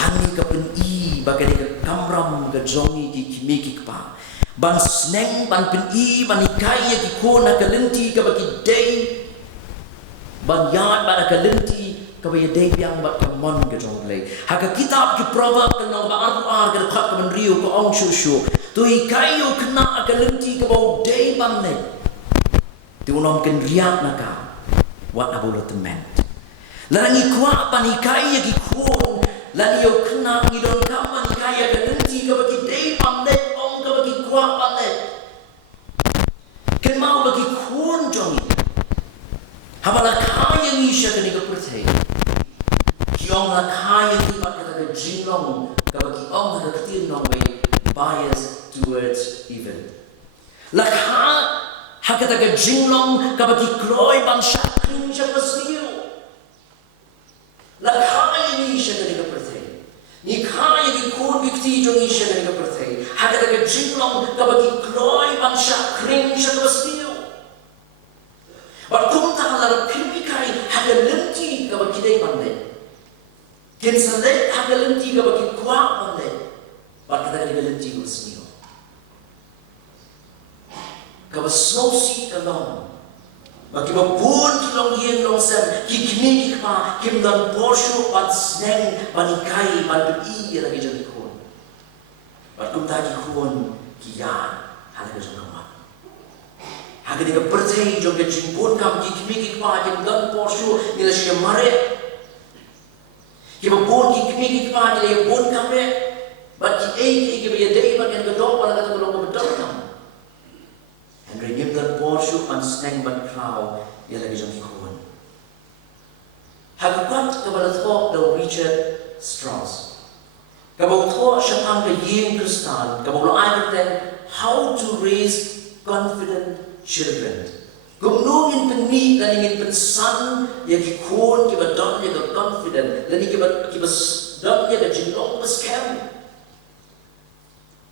Hangi ka pen i bagai ka kamram ka jongi ki kimiki pa. Ban sneng ban pen i ban ikai ya ki kun ka lenti ka bagi day. Ban yat ban ka lenti ka bagi day yang bat ka mon ka jong play. Haka kitab ki proverb ka nang ba ar ka khat ka men rio ka ong shu. Tu ikai yo kena ka lenti ka bau day ban ne. Tu unom ken riak naka. What about the man? Larangi kuat panikai ki kun. Lani yo kena ngidon ka panikai ka lenti ka bagi day ban ne ong ka bagi kuat ban ne. Ken mau bagi kun jongi. Habala kaya ni siya kani ka percaya. Kiong la kaya ni ba ka jinglong ka bagi ong ka katin nong way bias towards evil. Lakha hakataga jinglong kabagi kloy bang shakring siya pasniyo. Lakha ini siya kani ka percaya. Ni kaya ki kun bikti jong siya kani ka percaya. Hakataga jinglong kabagi kloy bang shakring siya pasniyo. But kung takala pimikai hagalenti kabagi day bande. Kinsalet hagalenti kabagi kwa bande. But kataga hagalenti pasniyo. Kaba snowsi kalong, bagi babun kilong yen long sem, kikmik pa kim dan porsyo pat sneng panikai pat i lagi jadi kun. Pat kum tadi kun kian halaga jadi kamat. Haga ni kepercayai jom kejimpun kam kikmik pa kim dan porsyo nila siya mare. Kibabun kikmik pa nila bun kame, bat ki ei kibaya day bat yang kedok pada kata kolong bedol kam. Henry Gibson Porsche and Sneng Ban Crow ya lagi jong ikon. Hakukat kabala thok do Richard Strauss. Kabau thok syakang ke yin Kristan, kabau lo ayat then how to raise confident children. Kumnungin penmi dan ingin pensan ya kikon kiba don ya ke confident, dan kiba don ya ke jinglong beskem.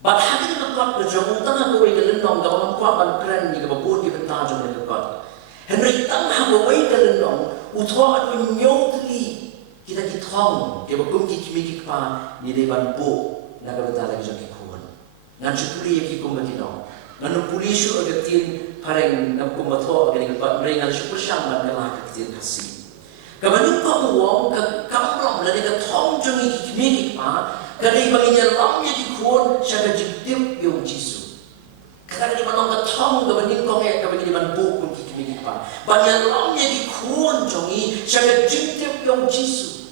But hati ni kakak berjumpa tengah kau ikan lendong, kau orang kuat ban keren ni kau buat di bentang jom ni kakak. Henry tengah kau ikan lendong, utwa aku nyotli kita kitong, kau bakum kimi kikpa ni depan bu, nak kau betala kau jom kikuan. Ngan syukuri yang kikum betinong, ngan pulisu agak tin pareng nak kum batho agak ni kakak mereka syukur syam ban kalah ketin kasih. Kau menumpang uang ke kamrong lagi ke tong jom kimi kikpa. Kadai baginya lamnya di kun siya kajibdip yung Jisu. Kadai di manong katong gabanin kong ya kabagi di man bukong kikimigit pa. Banya lamnya di kun jongi siya kajibdip yung Jisu.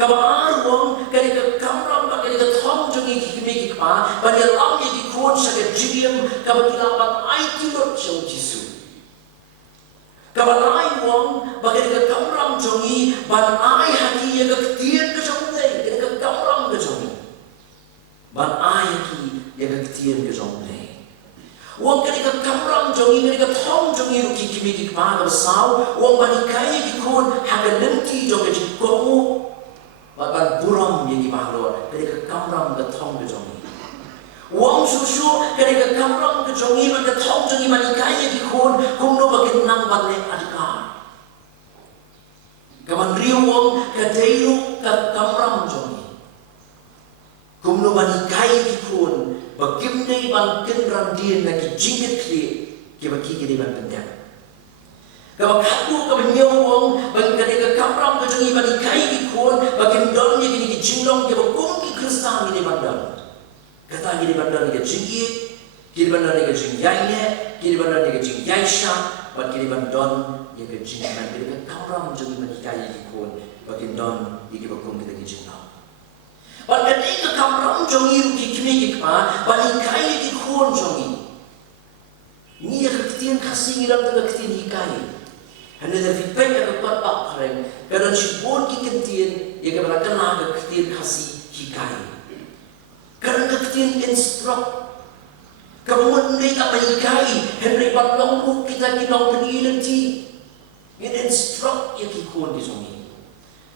Kabaarwang kadai kakamram ba kadai katong jongi kikimigit pa. Banya lamnya di kun siya kajibdip kabagi lapat ay tilot yung Jisu. Kabalaiwang bagay kakamram jongi ban ay hati ya kaktiyan ka jongi. Kamram ke jom, ban ayat ki yang ketian ke jom ni. Uang ketika kamram jom ini ketika thong jom ini ruki kimi ki kepala besar, uang banikai ki kon haga lenti jom ke jikomu, ban buram yang ki bahalor ketika kamram ke thong ke jom ini. Uang susu kadang kamram ke jongi man ke thong jongi man ikaya ki khon kum no bagin nang ban le adkar kaman riwong ka deiru ka kamram jongi kum no ban ikaya ki khon bagim nei ban kin ran dien na ki jingit kli ki ba ki ban pendek kalau kaku kau menyawang bagi kadang kamram kau jangan bagi kai ikon bagi dolnya kini jinglong dia berkum ki Kristen ini bandar kata ini bandar ni jingi kini bandar ni jingyainya kini bandar ni jingyaisha bagi kini bandar dia jingman dia kamram jangan bagi kai ikon bagi don dia berkum kita jinglong bagi kadang kamram jangan ki kini ikpa bagi kai ikon jangan ni kektian kasih ngiram tu kektian ikai Hanya dari banyak kepada Pak Karen, kerana cipon kekentian, ia kepada kena kekentian kasih hikai. Kerana kekentian instruk, kemudian mereka mengikai, henry balong kita kinong pengilanti, ini instruk yang kikon di sini.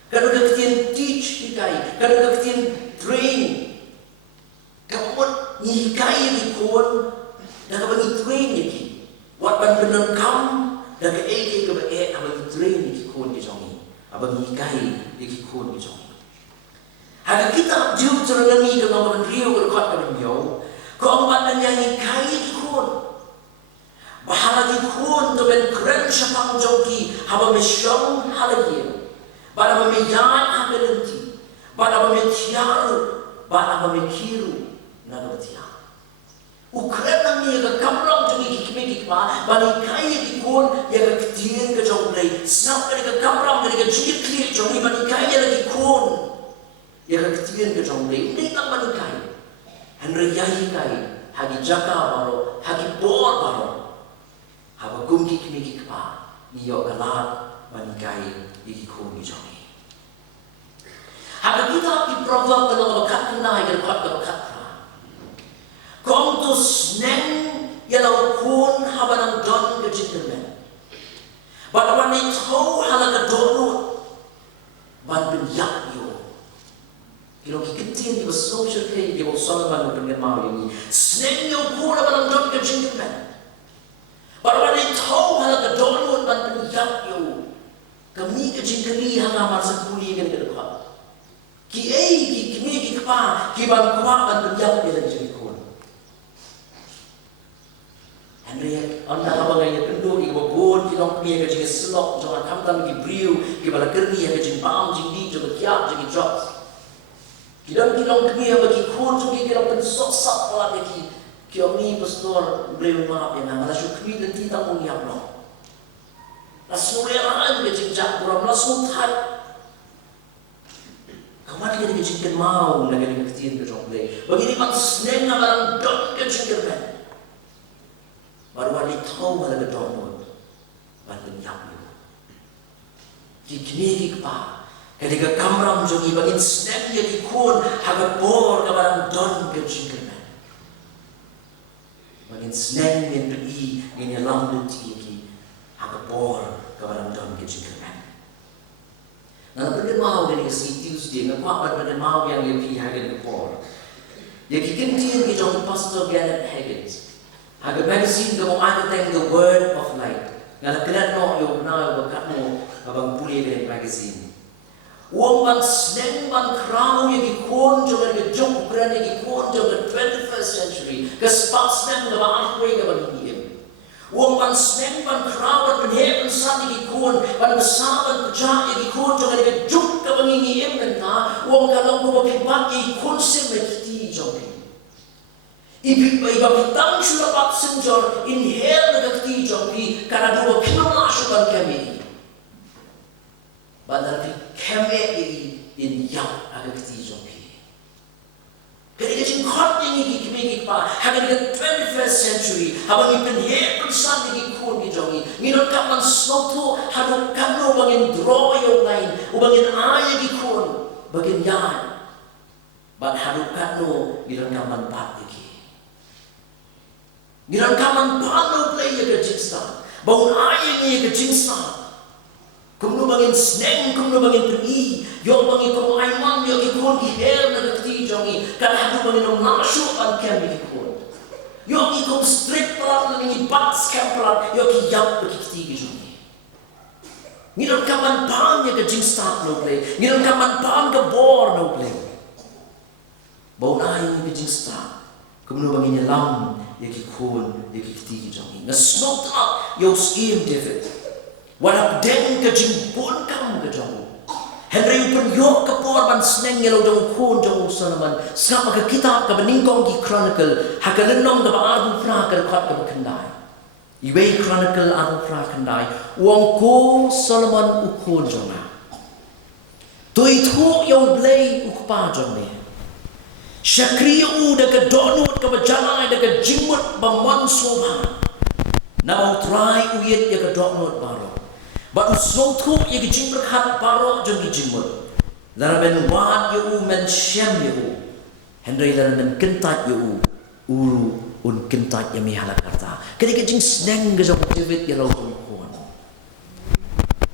Kerana kekentian teach hikai, kerana kekentian train, kemudian hikai yang kikon, dan kemudian train lagi. Wat benar kamu. Dan ke abang train di kikun di jongi, abang ikai di kikun di jongi. Hanya kita jauh terlami kalau abang rio berkat abang jauh, kau abang yang ikai di kikun. Bahala di kikun tu ben keren siapang jongi, abang mesyong halagi, pada abang meyan habelanti, pada abang metiaru, pada abang mekiru nagatiang. Ukran nang niya kamram jongi kikimik pa bani kaya kikon ya kitian ka jonglay snap ka kamram ka jikit clear jongi bani kaya lagi kon ya kitian ka jonglay hindi tang bani kaya henry yahi kaya hagi jaka baro hagi bor baro haba kum kikimik pa niyo kalat bani kaya ikikon ni jongi haba kita ki proverb kalau bakat kena ya bakat Kong tu sneng yalau kun habanang don ke gentleman. But when they told halaga donu, ban penyak yo. Kilo kikitin di social kay di Solomon dengan mau ini. Sneng yo kun habanang don ke gentleman. But when they told halaga donu ban penyak yo. Kami ke jingkali hanga masa kuli kan ke dekat. Ki kimi ki kapa ki ban kuat ban penyak dia lagi jadi kun. Henry, anda abang yang kendu, ibu bon, kita punya kerja selok, jangan kamtan lagi beriu, kita balik kerja kerja pam, jadi jangan kiap, jadi jobs. Kita punya bagi kun, jadi kita pun sok lagi, kita ni pastor beriu maaf ya, nggak langsung kami dan tidak mau niap no. Langsung relaan kerja jakburam, langsung thai. Kemarin kita kerja mau, lagi kerja kerja beli. Bagi ni seneng barang dot kerja kerja. Baru ada tahu ada download, bantu nyampe. Kini kita, ketika kamram jogi bagin snap jadi kun, haga bor kabarang don kecingkan. Bagin snap yang beri ini lambat tinggi, haga bor kabarang don kecingkan. Nanti pergi mau dari city Tuesday, ngapa pergi mau yang lebih haga bor. Jadi kini kita pastor Janet Higgins. Haga magazine do ang teng the word of light. Ngala kena no yo na bakat mo abang puli den magazine. Wong bang sneng bang crown yang ikon jo ga jong brand yang ikon jo ga 21st century. Ka spark sneng ga bang way ga bang hiem. Wong bang sneng bang crown ben heaven sa yang ikon bang saban ja yang ikon jo ga juk ga bang hiem na wong ka long ko ba ikon sim ti jo. Iba kitang sulapat senjor inhale nagakti jompi karena dua kinamasukan kami. Badal kami in yang agakti jompi. Kaya kajing kot yang ikimik pa hanggang the 21st century habang ipinhe pensan yang ikun di jongi nginot kapan soto hadong kano bangin draw yung lain ubangin ayag ikun bagin yan bat hadong kano nginot kapan patiki. Ngiran kaman pano play ya kejingsa, bawun ayah ni kejingsa. Kumno bangin sneng, kumno bangin peri, yung bangin kumaiman, yung ikon ihel na nagti jongi, karena hadu bangin ang nasyupan kami ikon. Yo ki kong strict pelat ni bat scam pelat yo ki yap ki kiti ki jongi. Ni don kaman pan ya ke jing start no play. Ni don kaman pan ke bor no play. Bau nai ki jing start. Kemudian bagi nyelam ya ki kun ya ki kiti ki jongi. Ngesnot up yo scheme David. Wadap deng ke jing pun kam ke jongi. Henry pun yok ke por ban sneng yelo jong kun jong Solomon. Skapa ke kitab ke beningkong ki chronicle. Haka lenong ke ba adu pra ke kot ke kendai. Iwe chronicle adu pra kendai. Wong ko Solomon ukun jonga. Tui tu yo blay ukpa jong ne. Syakriya u de ke donut ke bajalai de ke jimut ba mon soba. Na try uyet ya ke donut baro. But usnong tu ye gijing berkat barok jong gijimut. Laramen wan ye u men syam ye u. Henry laramen kentat ye u. Uru un kentat ye mi halak karta. Kali gijing sneng ge jong David ye lau jong kuan.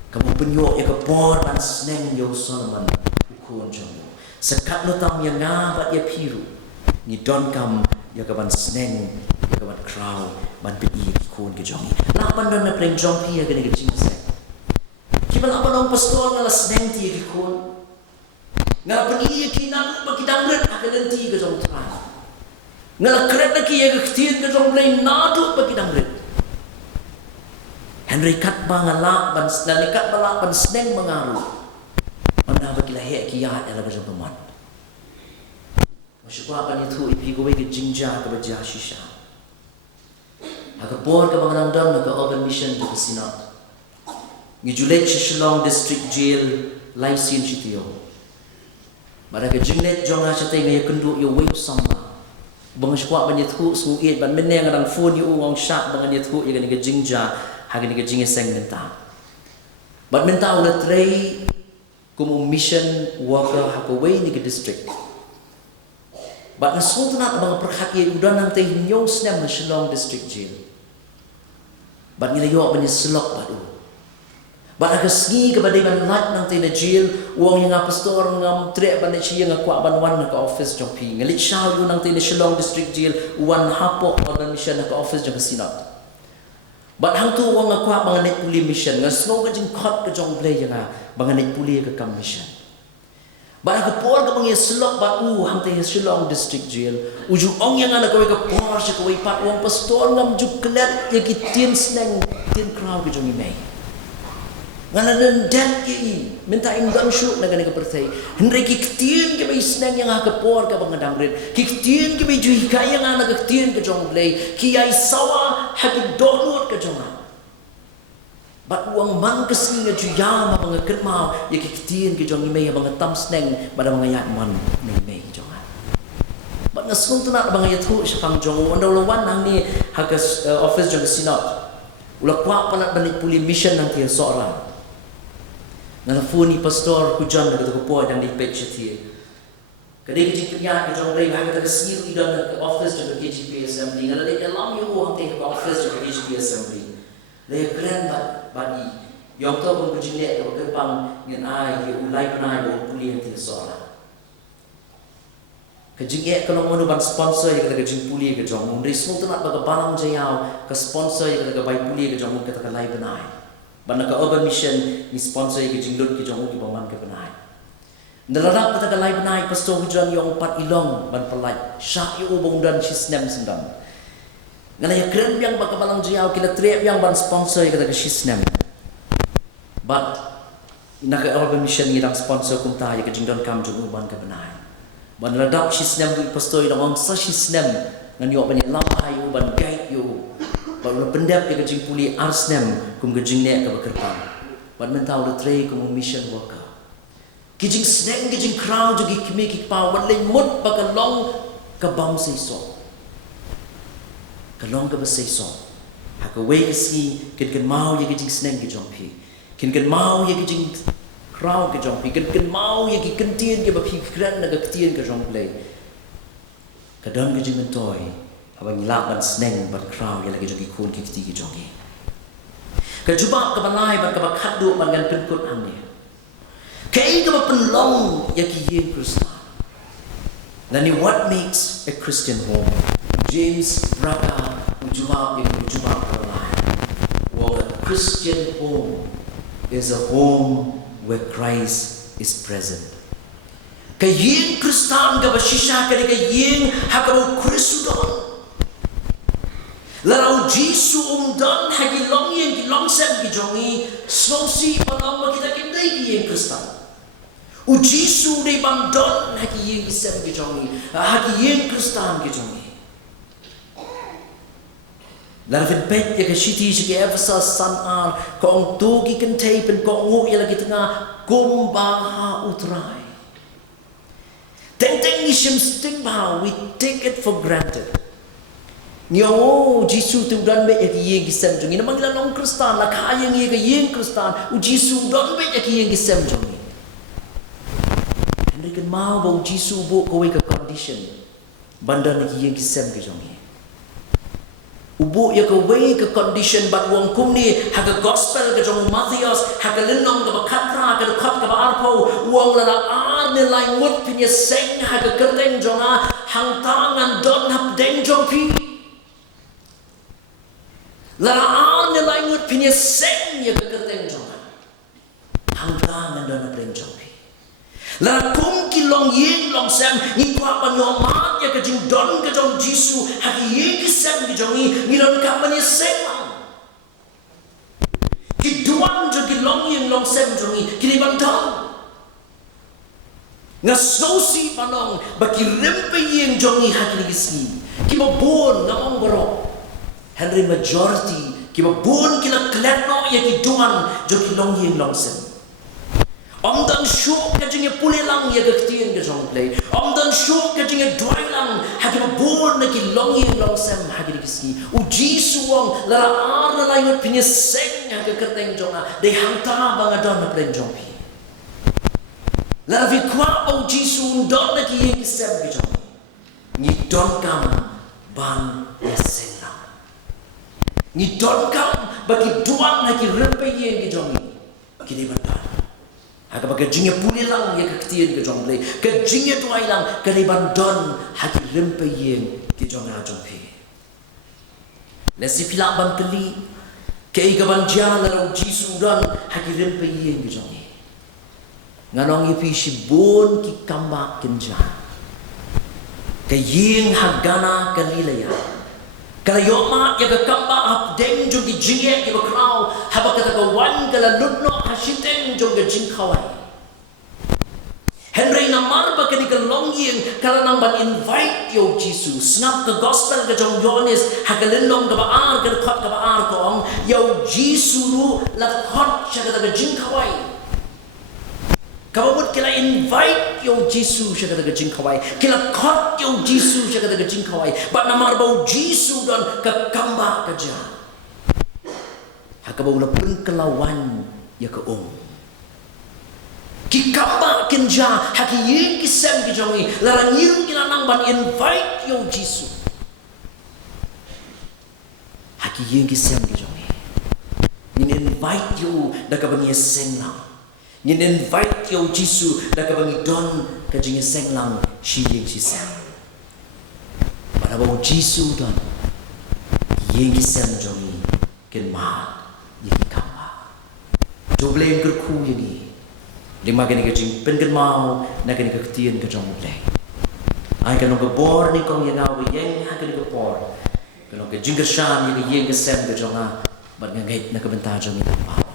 Kamu penyok ye ke por man sneng yo Solomon kuan jong. Sekat nutam ye ngabat ye piru. Ni don kam ye ke ban sneng ye ke ban crown ban pi kuan ge jong. Lapan don na pleng jong pi ye ge gijing sneng. Kibal apa dong pastor ngala sneng ti kikon. Ngala peni kinan ba kidangret akalan ti ke jong tra. Ngala kret na ki ke ktin ke jong play nadu ba kidangret. Henry kat ba ngala ban kat bala ban sneng mangaru. Anda ba kila he ki ya ela ba jong man. Masyukwa kan itu ipi go ke jingja ke ba ja shisha. Aga bor ke bangang dam na ke urban mission ke sinat. Ngijulet Shillong District Jail Laisin Chitio. Pada ke jinglet jonga chate ngai kenduk yo web sama. Bang squat ban yethu suit ban meneng ngadang phone yo wang syak bang yethu ye ke jingja ha ke jinge seng menta. Ban menta ula trei kumu mission worker ha ko wei ni ke district. Ban sultanat bang perhak ye udan nang teh nyo snem na Shillong District Jail. Ban ngila yo ban selok badu. Ba aga sgi ke badai ban lat nang tena jail wong yang pastor ngam trek ban chi yang kwa ban wan ka office jong pi ngelit shaw yu nang tena Shillong District Jail wan hapok ban mission ka office jong sinat. Ba hang tu wong kwa ban net puli mission ngas slow ka jing khot ka jong play yang ban net puli ka kam mission. Ba aga por ka bang slok ba hang tena Shillong District Jail uju ong yang ana ka por sa ka pat wong pastor ngam juk klet ye ki tin sneng tin crowd ka jong imei. Ngalanan dat ye minta indang syuk na gani ka pertai henry kiktien ke bai sneng yang ka por ka bangadang red kiktien ke bai jui ka yang ana kiktien ke jong blay ki ai sawa happy donut ka jong bat uang man kesing nga juya ma bang kerma ye kiktien ke jong imei bang tam sneng pada bang ayat man nei mei jong bat ngasung tu nak bang ayat hu syapang jong anda lawan nang ni hakas office jong sinat ulah kwa panat banit puli mission nang ti seorang. Nalafuni pastor hujan na kata po dan di peceti. Kadai kecik punya kejong lay bahkan kata sendiri dan ke office juga KGP Assembly. Ngala lay dalam you ang teh ke office juga KGP Assembly. Lay keren bagi. Yang tu pun berjinak ke kepang dengan ai ke ulai penai bawa puli yang tidak seorang. Kejing kalau mau ban sponsor yang kata kejing puli kejong. Dari semua tu nak baga balang jayau ke sponsor yang kata bayi puli kejong kata kelai penai. Bana ka urban mission ni sponsor ye kijing lut ki jong ki baman ke benai. Ndalarap kata ka lai benai pastor hujan yong pat ilong ban pelai. Syak yu bong dan sisnem sendam. Ngana ya keren yang baka balang jiau kila trep yang ban sponsor ye kata ka sisnem. But ina ka urban mission ngidang sponsor kumta ye kijing don kam jong ban ke benai. Ban ladap sisnem du pastor idong sa sisnem ngan yo ban lam ayu ban guide yu. Baru pendap ke kejing puli arsnem kum kejing nek ke bekerpang. Ban mentau le trei kum mission worker. Kejing sneng kejing crowd juga kimi ki pa wan le mut baka long ka bam sei so. Ka long ka sei so. Ha ka wei si ken mau ye kejing sneng ke jong pi. Ken mau ye kejing crowd ke jong pi. Ken mau ye ki kentien ke ba pi kran na ka ktien ke jong play. Ka don kejing mentoi. Abang laban sneng ban crowd yang lagi jogi kun kiti jogi. Kejubak ke balai ban ke bakat du ban gan penkut ande. Kei ke penlong ya ki yin Kristen. Then what makes a Christian home? James Braga ujuma online. Well, a Christian home is a home where Christ is present. Kaying Kristan ka basisha ka kaying hakamu Krisudon. Larau Jisu don hagi long yang long sem ki jongi snosi palang makita kindai kaying Kristan. U Jisu de bang don hagi yang sem ki jongi hagi yang Kristan ki jongi. Larvin pet ya kashiti shi Ephesus san ar kong tugi kentay pen kong ngu ya lagi tengah gumbaha utrai. Teng-teng ni shem sting bahau, we take it for granted. Nyo Jisu tu dan be yak yeng kisem jongi. Namang ilang nong Kristan la kayang yeng yeng Kristan. U Jisu dan be yak yeng kisem jongi. Henry kan mau bau Jisu bo kowe ka condition. Bandan yak yeng kisem ke jongi. Ubu ya kowe ka condition bat wong kum ni haga gospel ka jong Matthias haga linong ka bakatra ka khat ka arpo wong la ar ni lai ngut pinya seng haga kerteng jonga hang tangan don hap deng jong pi la ar ni lai ngut pinya seng ya ka kerteng jonga hang tangan don hap deng jong pi la kum ki long yeng long sem ni kwa pa nyo mat ya ka jing don ka jong Jisu hagi yeng ki sem ki jongi ni don ka pa ni seng ki duan jo ki long yeng long sem jongi ki ni ban don nga sosi panong baki rempe yeng jongi hagi ni gisi ki ba bon nga ong boro Henry majority ki ba bon ki la kletno ya ki duan jo ki long yeng long sem Om dan syuk ka jinge pulelang ya gaktien ka jong play. Om dan syuk ka jinge dwailang hagi mabon na ki long yeng long sem hagi dikiski. U Jisu wong lara ar na laingot pinya seng hagi kerteng jonga. De hangta banga don na pleng jong pi. Lara vi kwa o Jisu don na ki yeng sem ki jong. Ni don kam ban ya seng lang. Ni don kam bagi duan hagi rempe yeng ki jong. Kini bandar. Haka baga jinge pulilang ya kaktian ke jong play ke jinge tuailang ke riban don haki rempe yeng ke jong a jong pe lesi pilak ban peli ke iga ban jala ro Jisu don haki rempe yeng ke jong nganong ipi si bon ki kamba kenja ke yeng hagana ke lilaya kala yoma ya ka kamba ap deng jong di jinge ke bakrau haba kata ka wan kala lutno hasiten jong ke jing khawai Henry na marba ka ni ka long yeng kala nang ban invite yo Jisu snap the gospel ka jong Yohanes hakalendong ka baar ka khat ka baar kong yo Jisu ru la khat siya ka jing khawai kabamut kila invite yo Jisu siya ka jing khawai kila khat yo Jisu siya ka jing khawai but na marba Jisu don ka kamba ka ja hakabaw na pun kalawan ya ka ki kamba kenja haki yeng ki sem ki jongi lara nyiru kila nang ban invite yo Jisu haki yeng ki sem ki jongi nin invite yo daka bangi seng lang nin invite yo Jisu daka bangi don ka jingi seng lang shi yeng si sem pada bau Jisu don yeng ki sem jongi ken ma yeng kamba joble yang kerku yegi lima kini kecing pengen mau nak kini kektian ke jong play. Ay kalau ke bor ni kong yang awi yang hak kini ke bor. Kalau ke jingger sham yang ke sem ke jong a, bat ngait nak kebentar jong itu apa.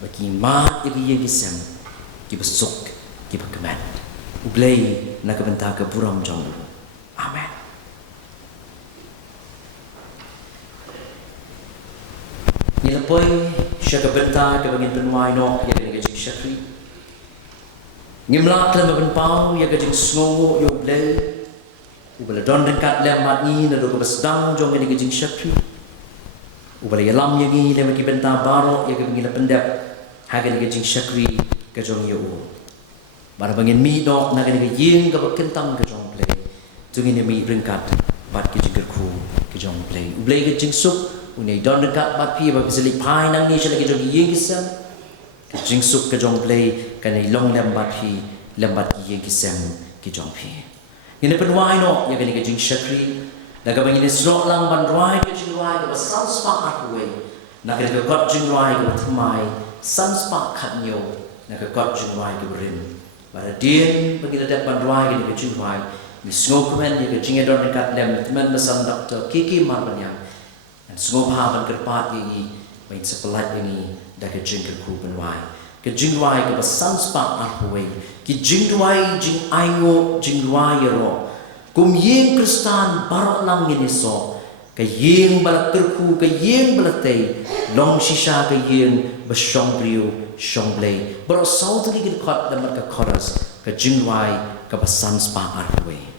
Bagi mat yang ke sem, kita besok kita kemen. Ublay nak kebentar ke buram jong. Amen. Nilapoi siya kebentar ke bangin penwai nok ya kini kecing syakri. Ngimlak dalam berpenpau ya kecing sngowo ya ublay. Ubala don dekat lemat ni na do ke besdang jong kini kecing syakri. Ubala yalam ya ni lema ki bentar baro ya ke bangin pendap ha kini kecing syakri ke jong ya u. Bara bangin mi nok na kini yeng ke bekentang ke jong play. Tungin mi ringkat bat kecing kerku ke jong play. Ublay kecing sup unai don dekat bat pi ba biseli pai nang ni chala ke jong yeng kisam ke jing sup ke jong play kan ai long lem bat pi lem bat yeng kisam ke jong pi Ini penwai no ya gani kajing syakri. Naga bangin isro lang bandrai kajing ruai ka basal spak arway. Naga ka got jing ruai ka thamai san spak khatnyo. Naga got jing ruai ka berin. Pada din bagi dapat bandrai gani kajing ruai. Misngop kemen ya kajing edor dekat lem teman besan Dr. Kiki Marpanyang. Dan sngop haban kerpat ini main sepelat ini dah kajing kerku penwai. Kajing ruai ka basal spak arway. Ki jing ruai jing aingo jing ruai ro kum yeng kristan barok lang nginiso ka yeng balak terku ka yeng balatay long shisha ka yeng basyong brio syong blay baro saw tu gid khat damat ka chorus ka jing ruai ka basan spa arway.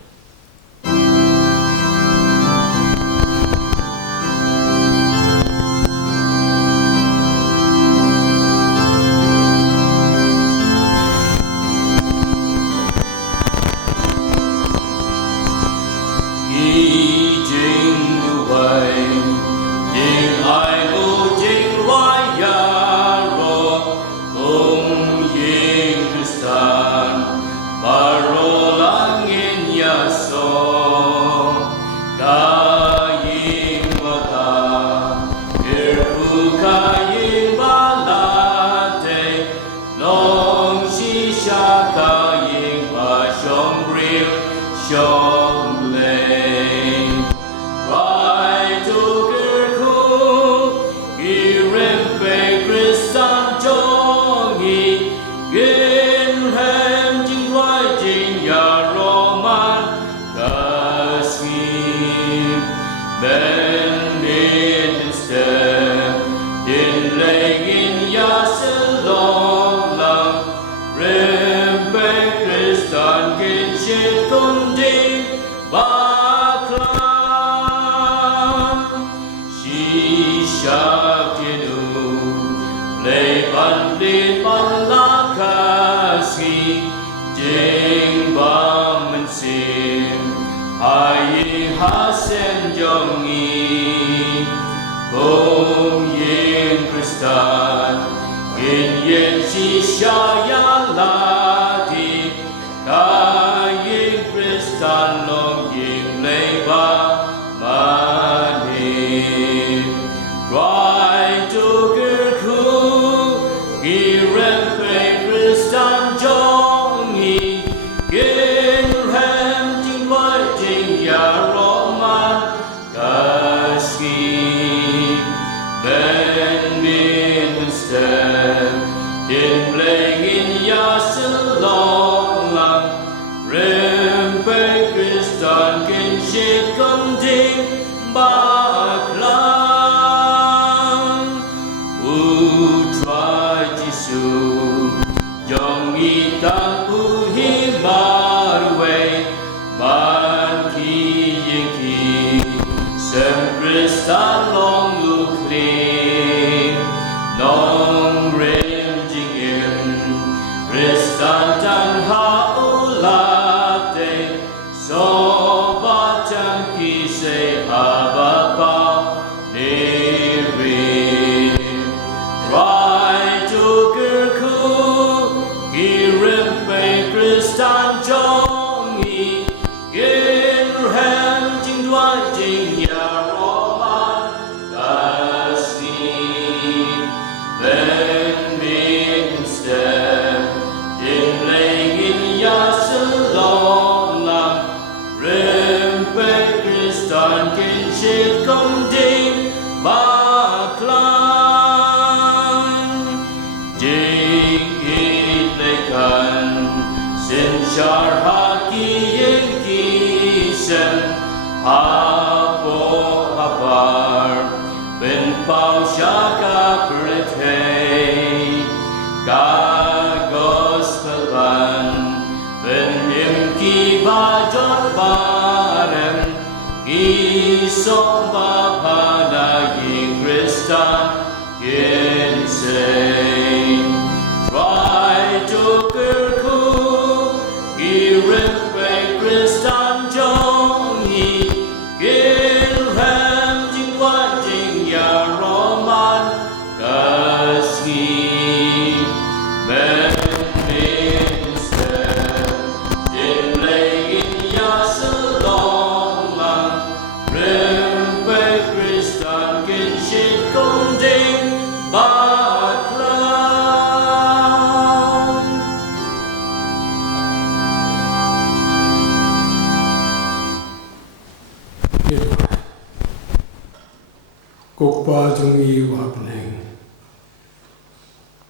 Kokpa jungi wapneng.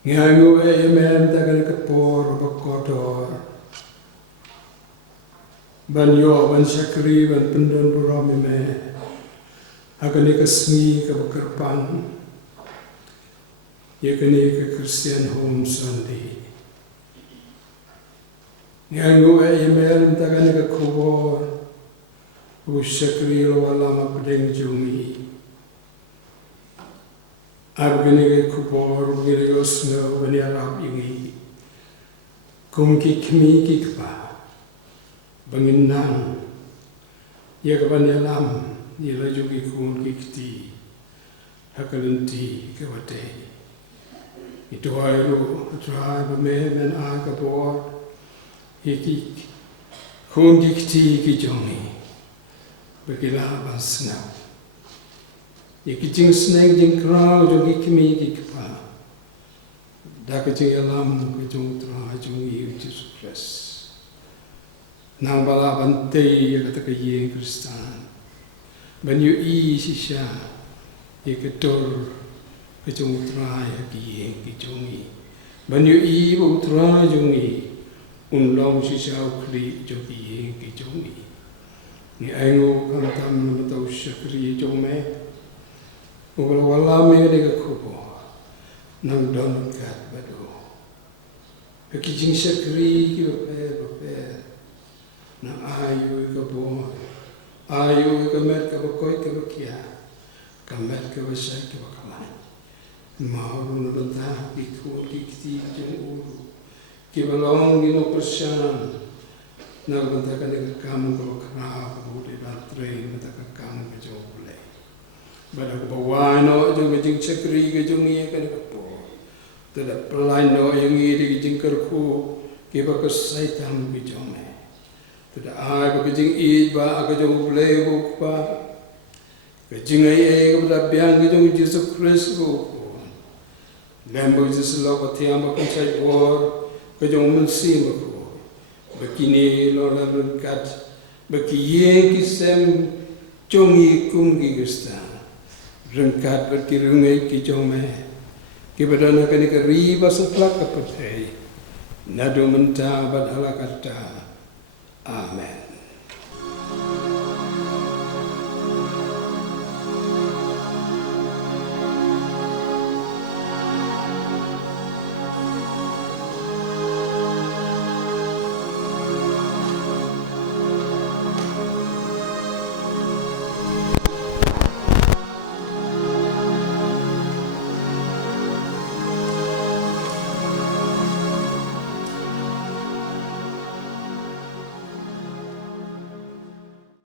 Ngangu amen takan kapor bakotor. Ban yo ban syakri ban pendon buram me. Agane kasmi ka bakarpang. Yakane ka Christian Home Sunday. Ngangu amen takan ka kubor. Usyakri lo walama pedeng jungi. Abgene kubor gene osno bani arab ingi kumki kmi kikpa banginan ya kaban alam ni laju ki kun kikti hakalenti kawate itu airu trai bame ben a kabor hiki kun kikti ki jongi bagila basna Ikijing seneng jing krau jogi kimi kikpa. Dakajing alam kajung tra jung Yesus Kristus. Nang bala bante kata kaya Kristan. Banyu I sisya ikator kajung tra kaya kijungi. Banyu I bu tra jungi unlong sisya ukli jogi kijungi. Ni aingo kantam matau syakri jome. Ubal walame de kubo nang don kat bado Kakijing syakri ki bape na ayu ka bo ayu ka met ka bakoi ka bakia ka met ka basai ka bakamai mau na banta ikut kiti jeng uru ki balong di no persyan na banta ka de kamu ko kana ko de batre banta ka kamu ka jo Badak bawah no jeng jeng cekri ke jeng ni kan kapo. Tidak pelai no yang ini jeng kerku kita kesaitan ke jeng ni. Tidak ai ke jeng iba ke jeng boleh buka. Ke jeng ai ke berbiang ke jeng Yesus Kristus buka. Lembu Yesus lawa tiang bukan cai bor ke jeng mensim buka. Begini loran berkat bagi kisem jongi kumgi Kristus. Rengkat berkirungai kijome kibadana kani kariba saklak kapatai nado menta badala kata amen.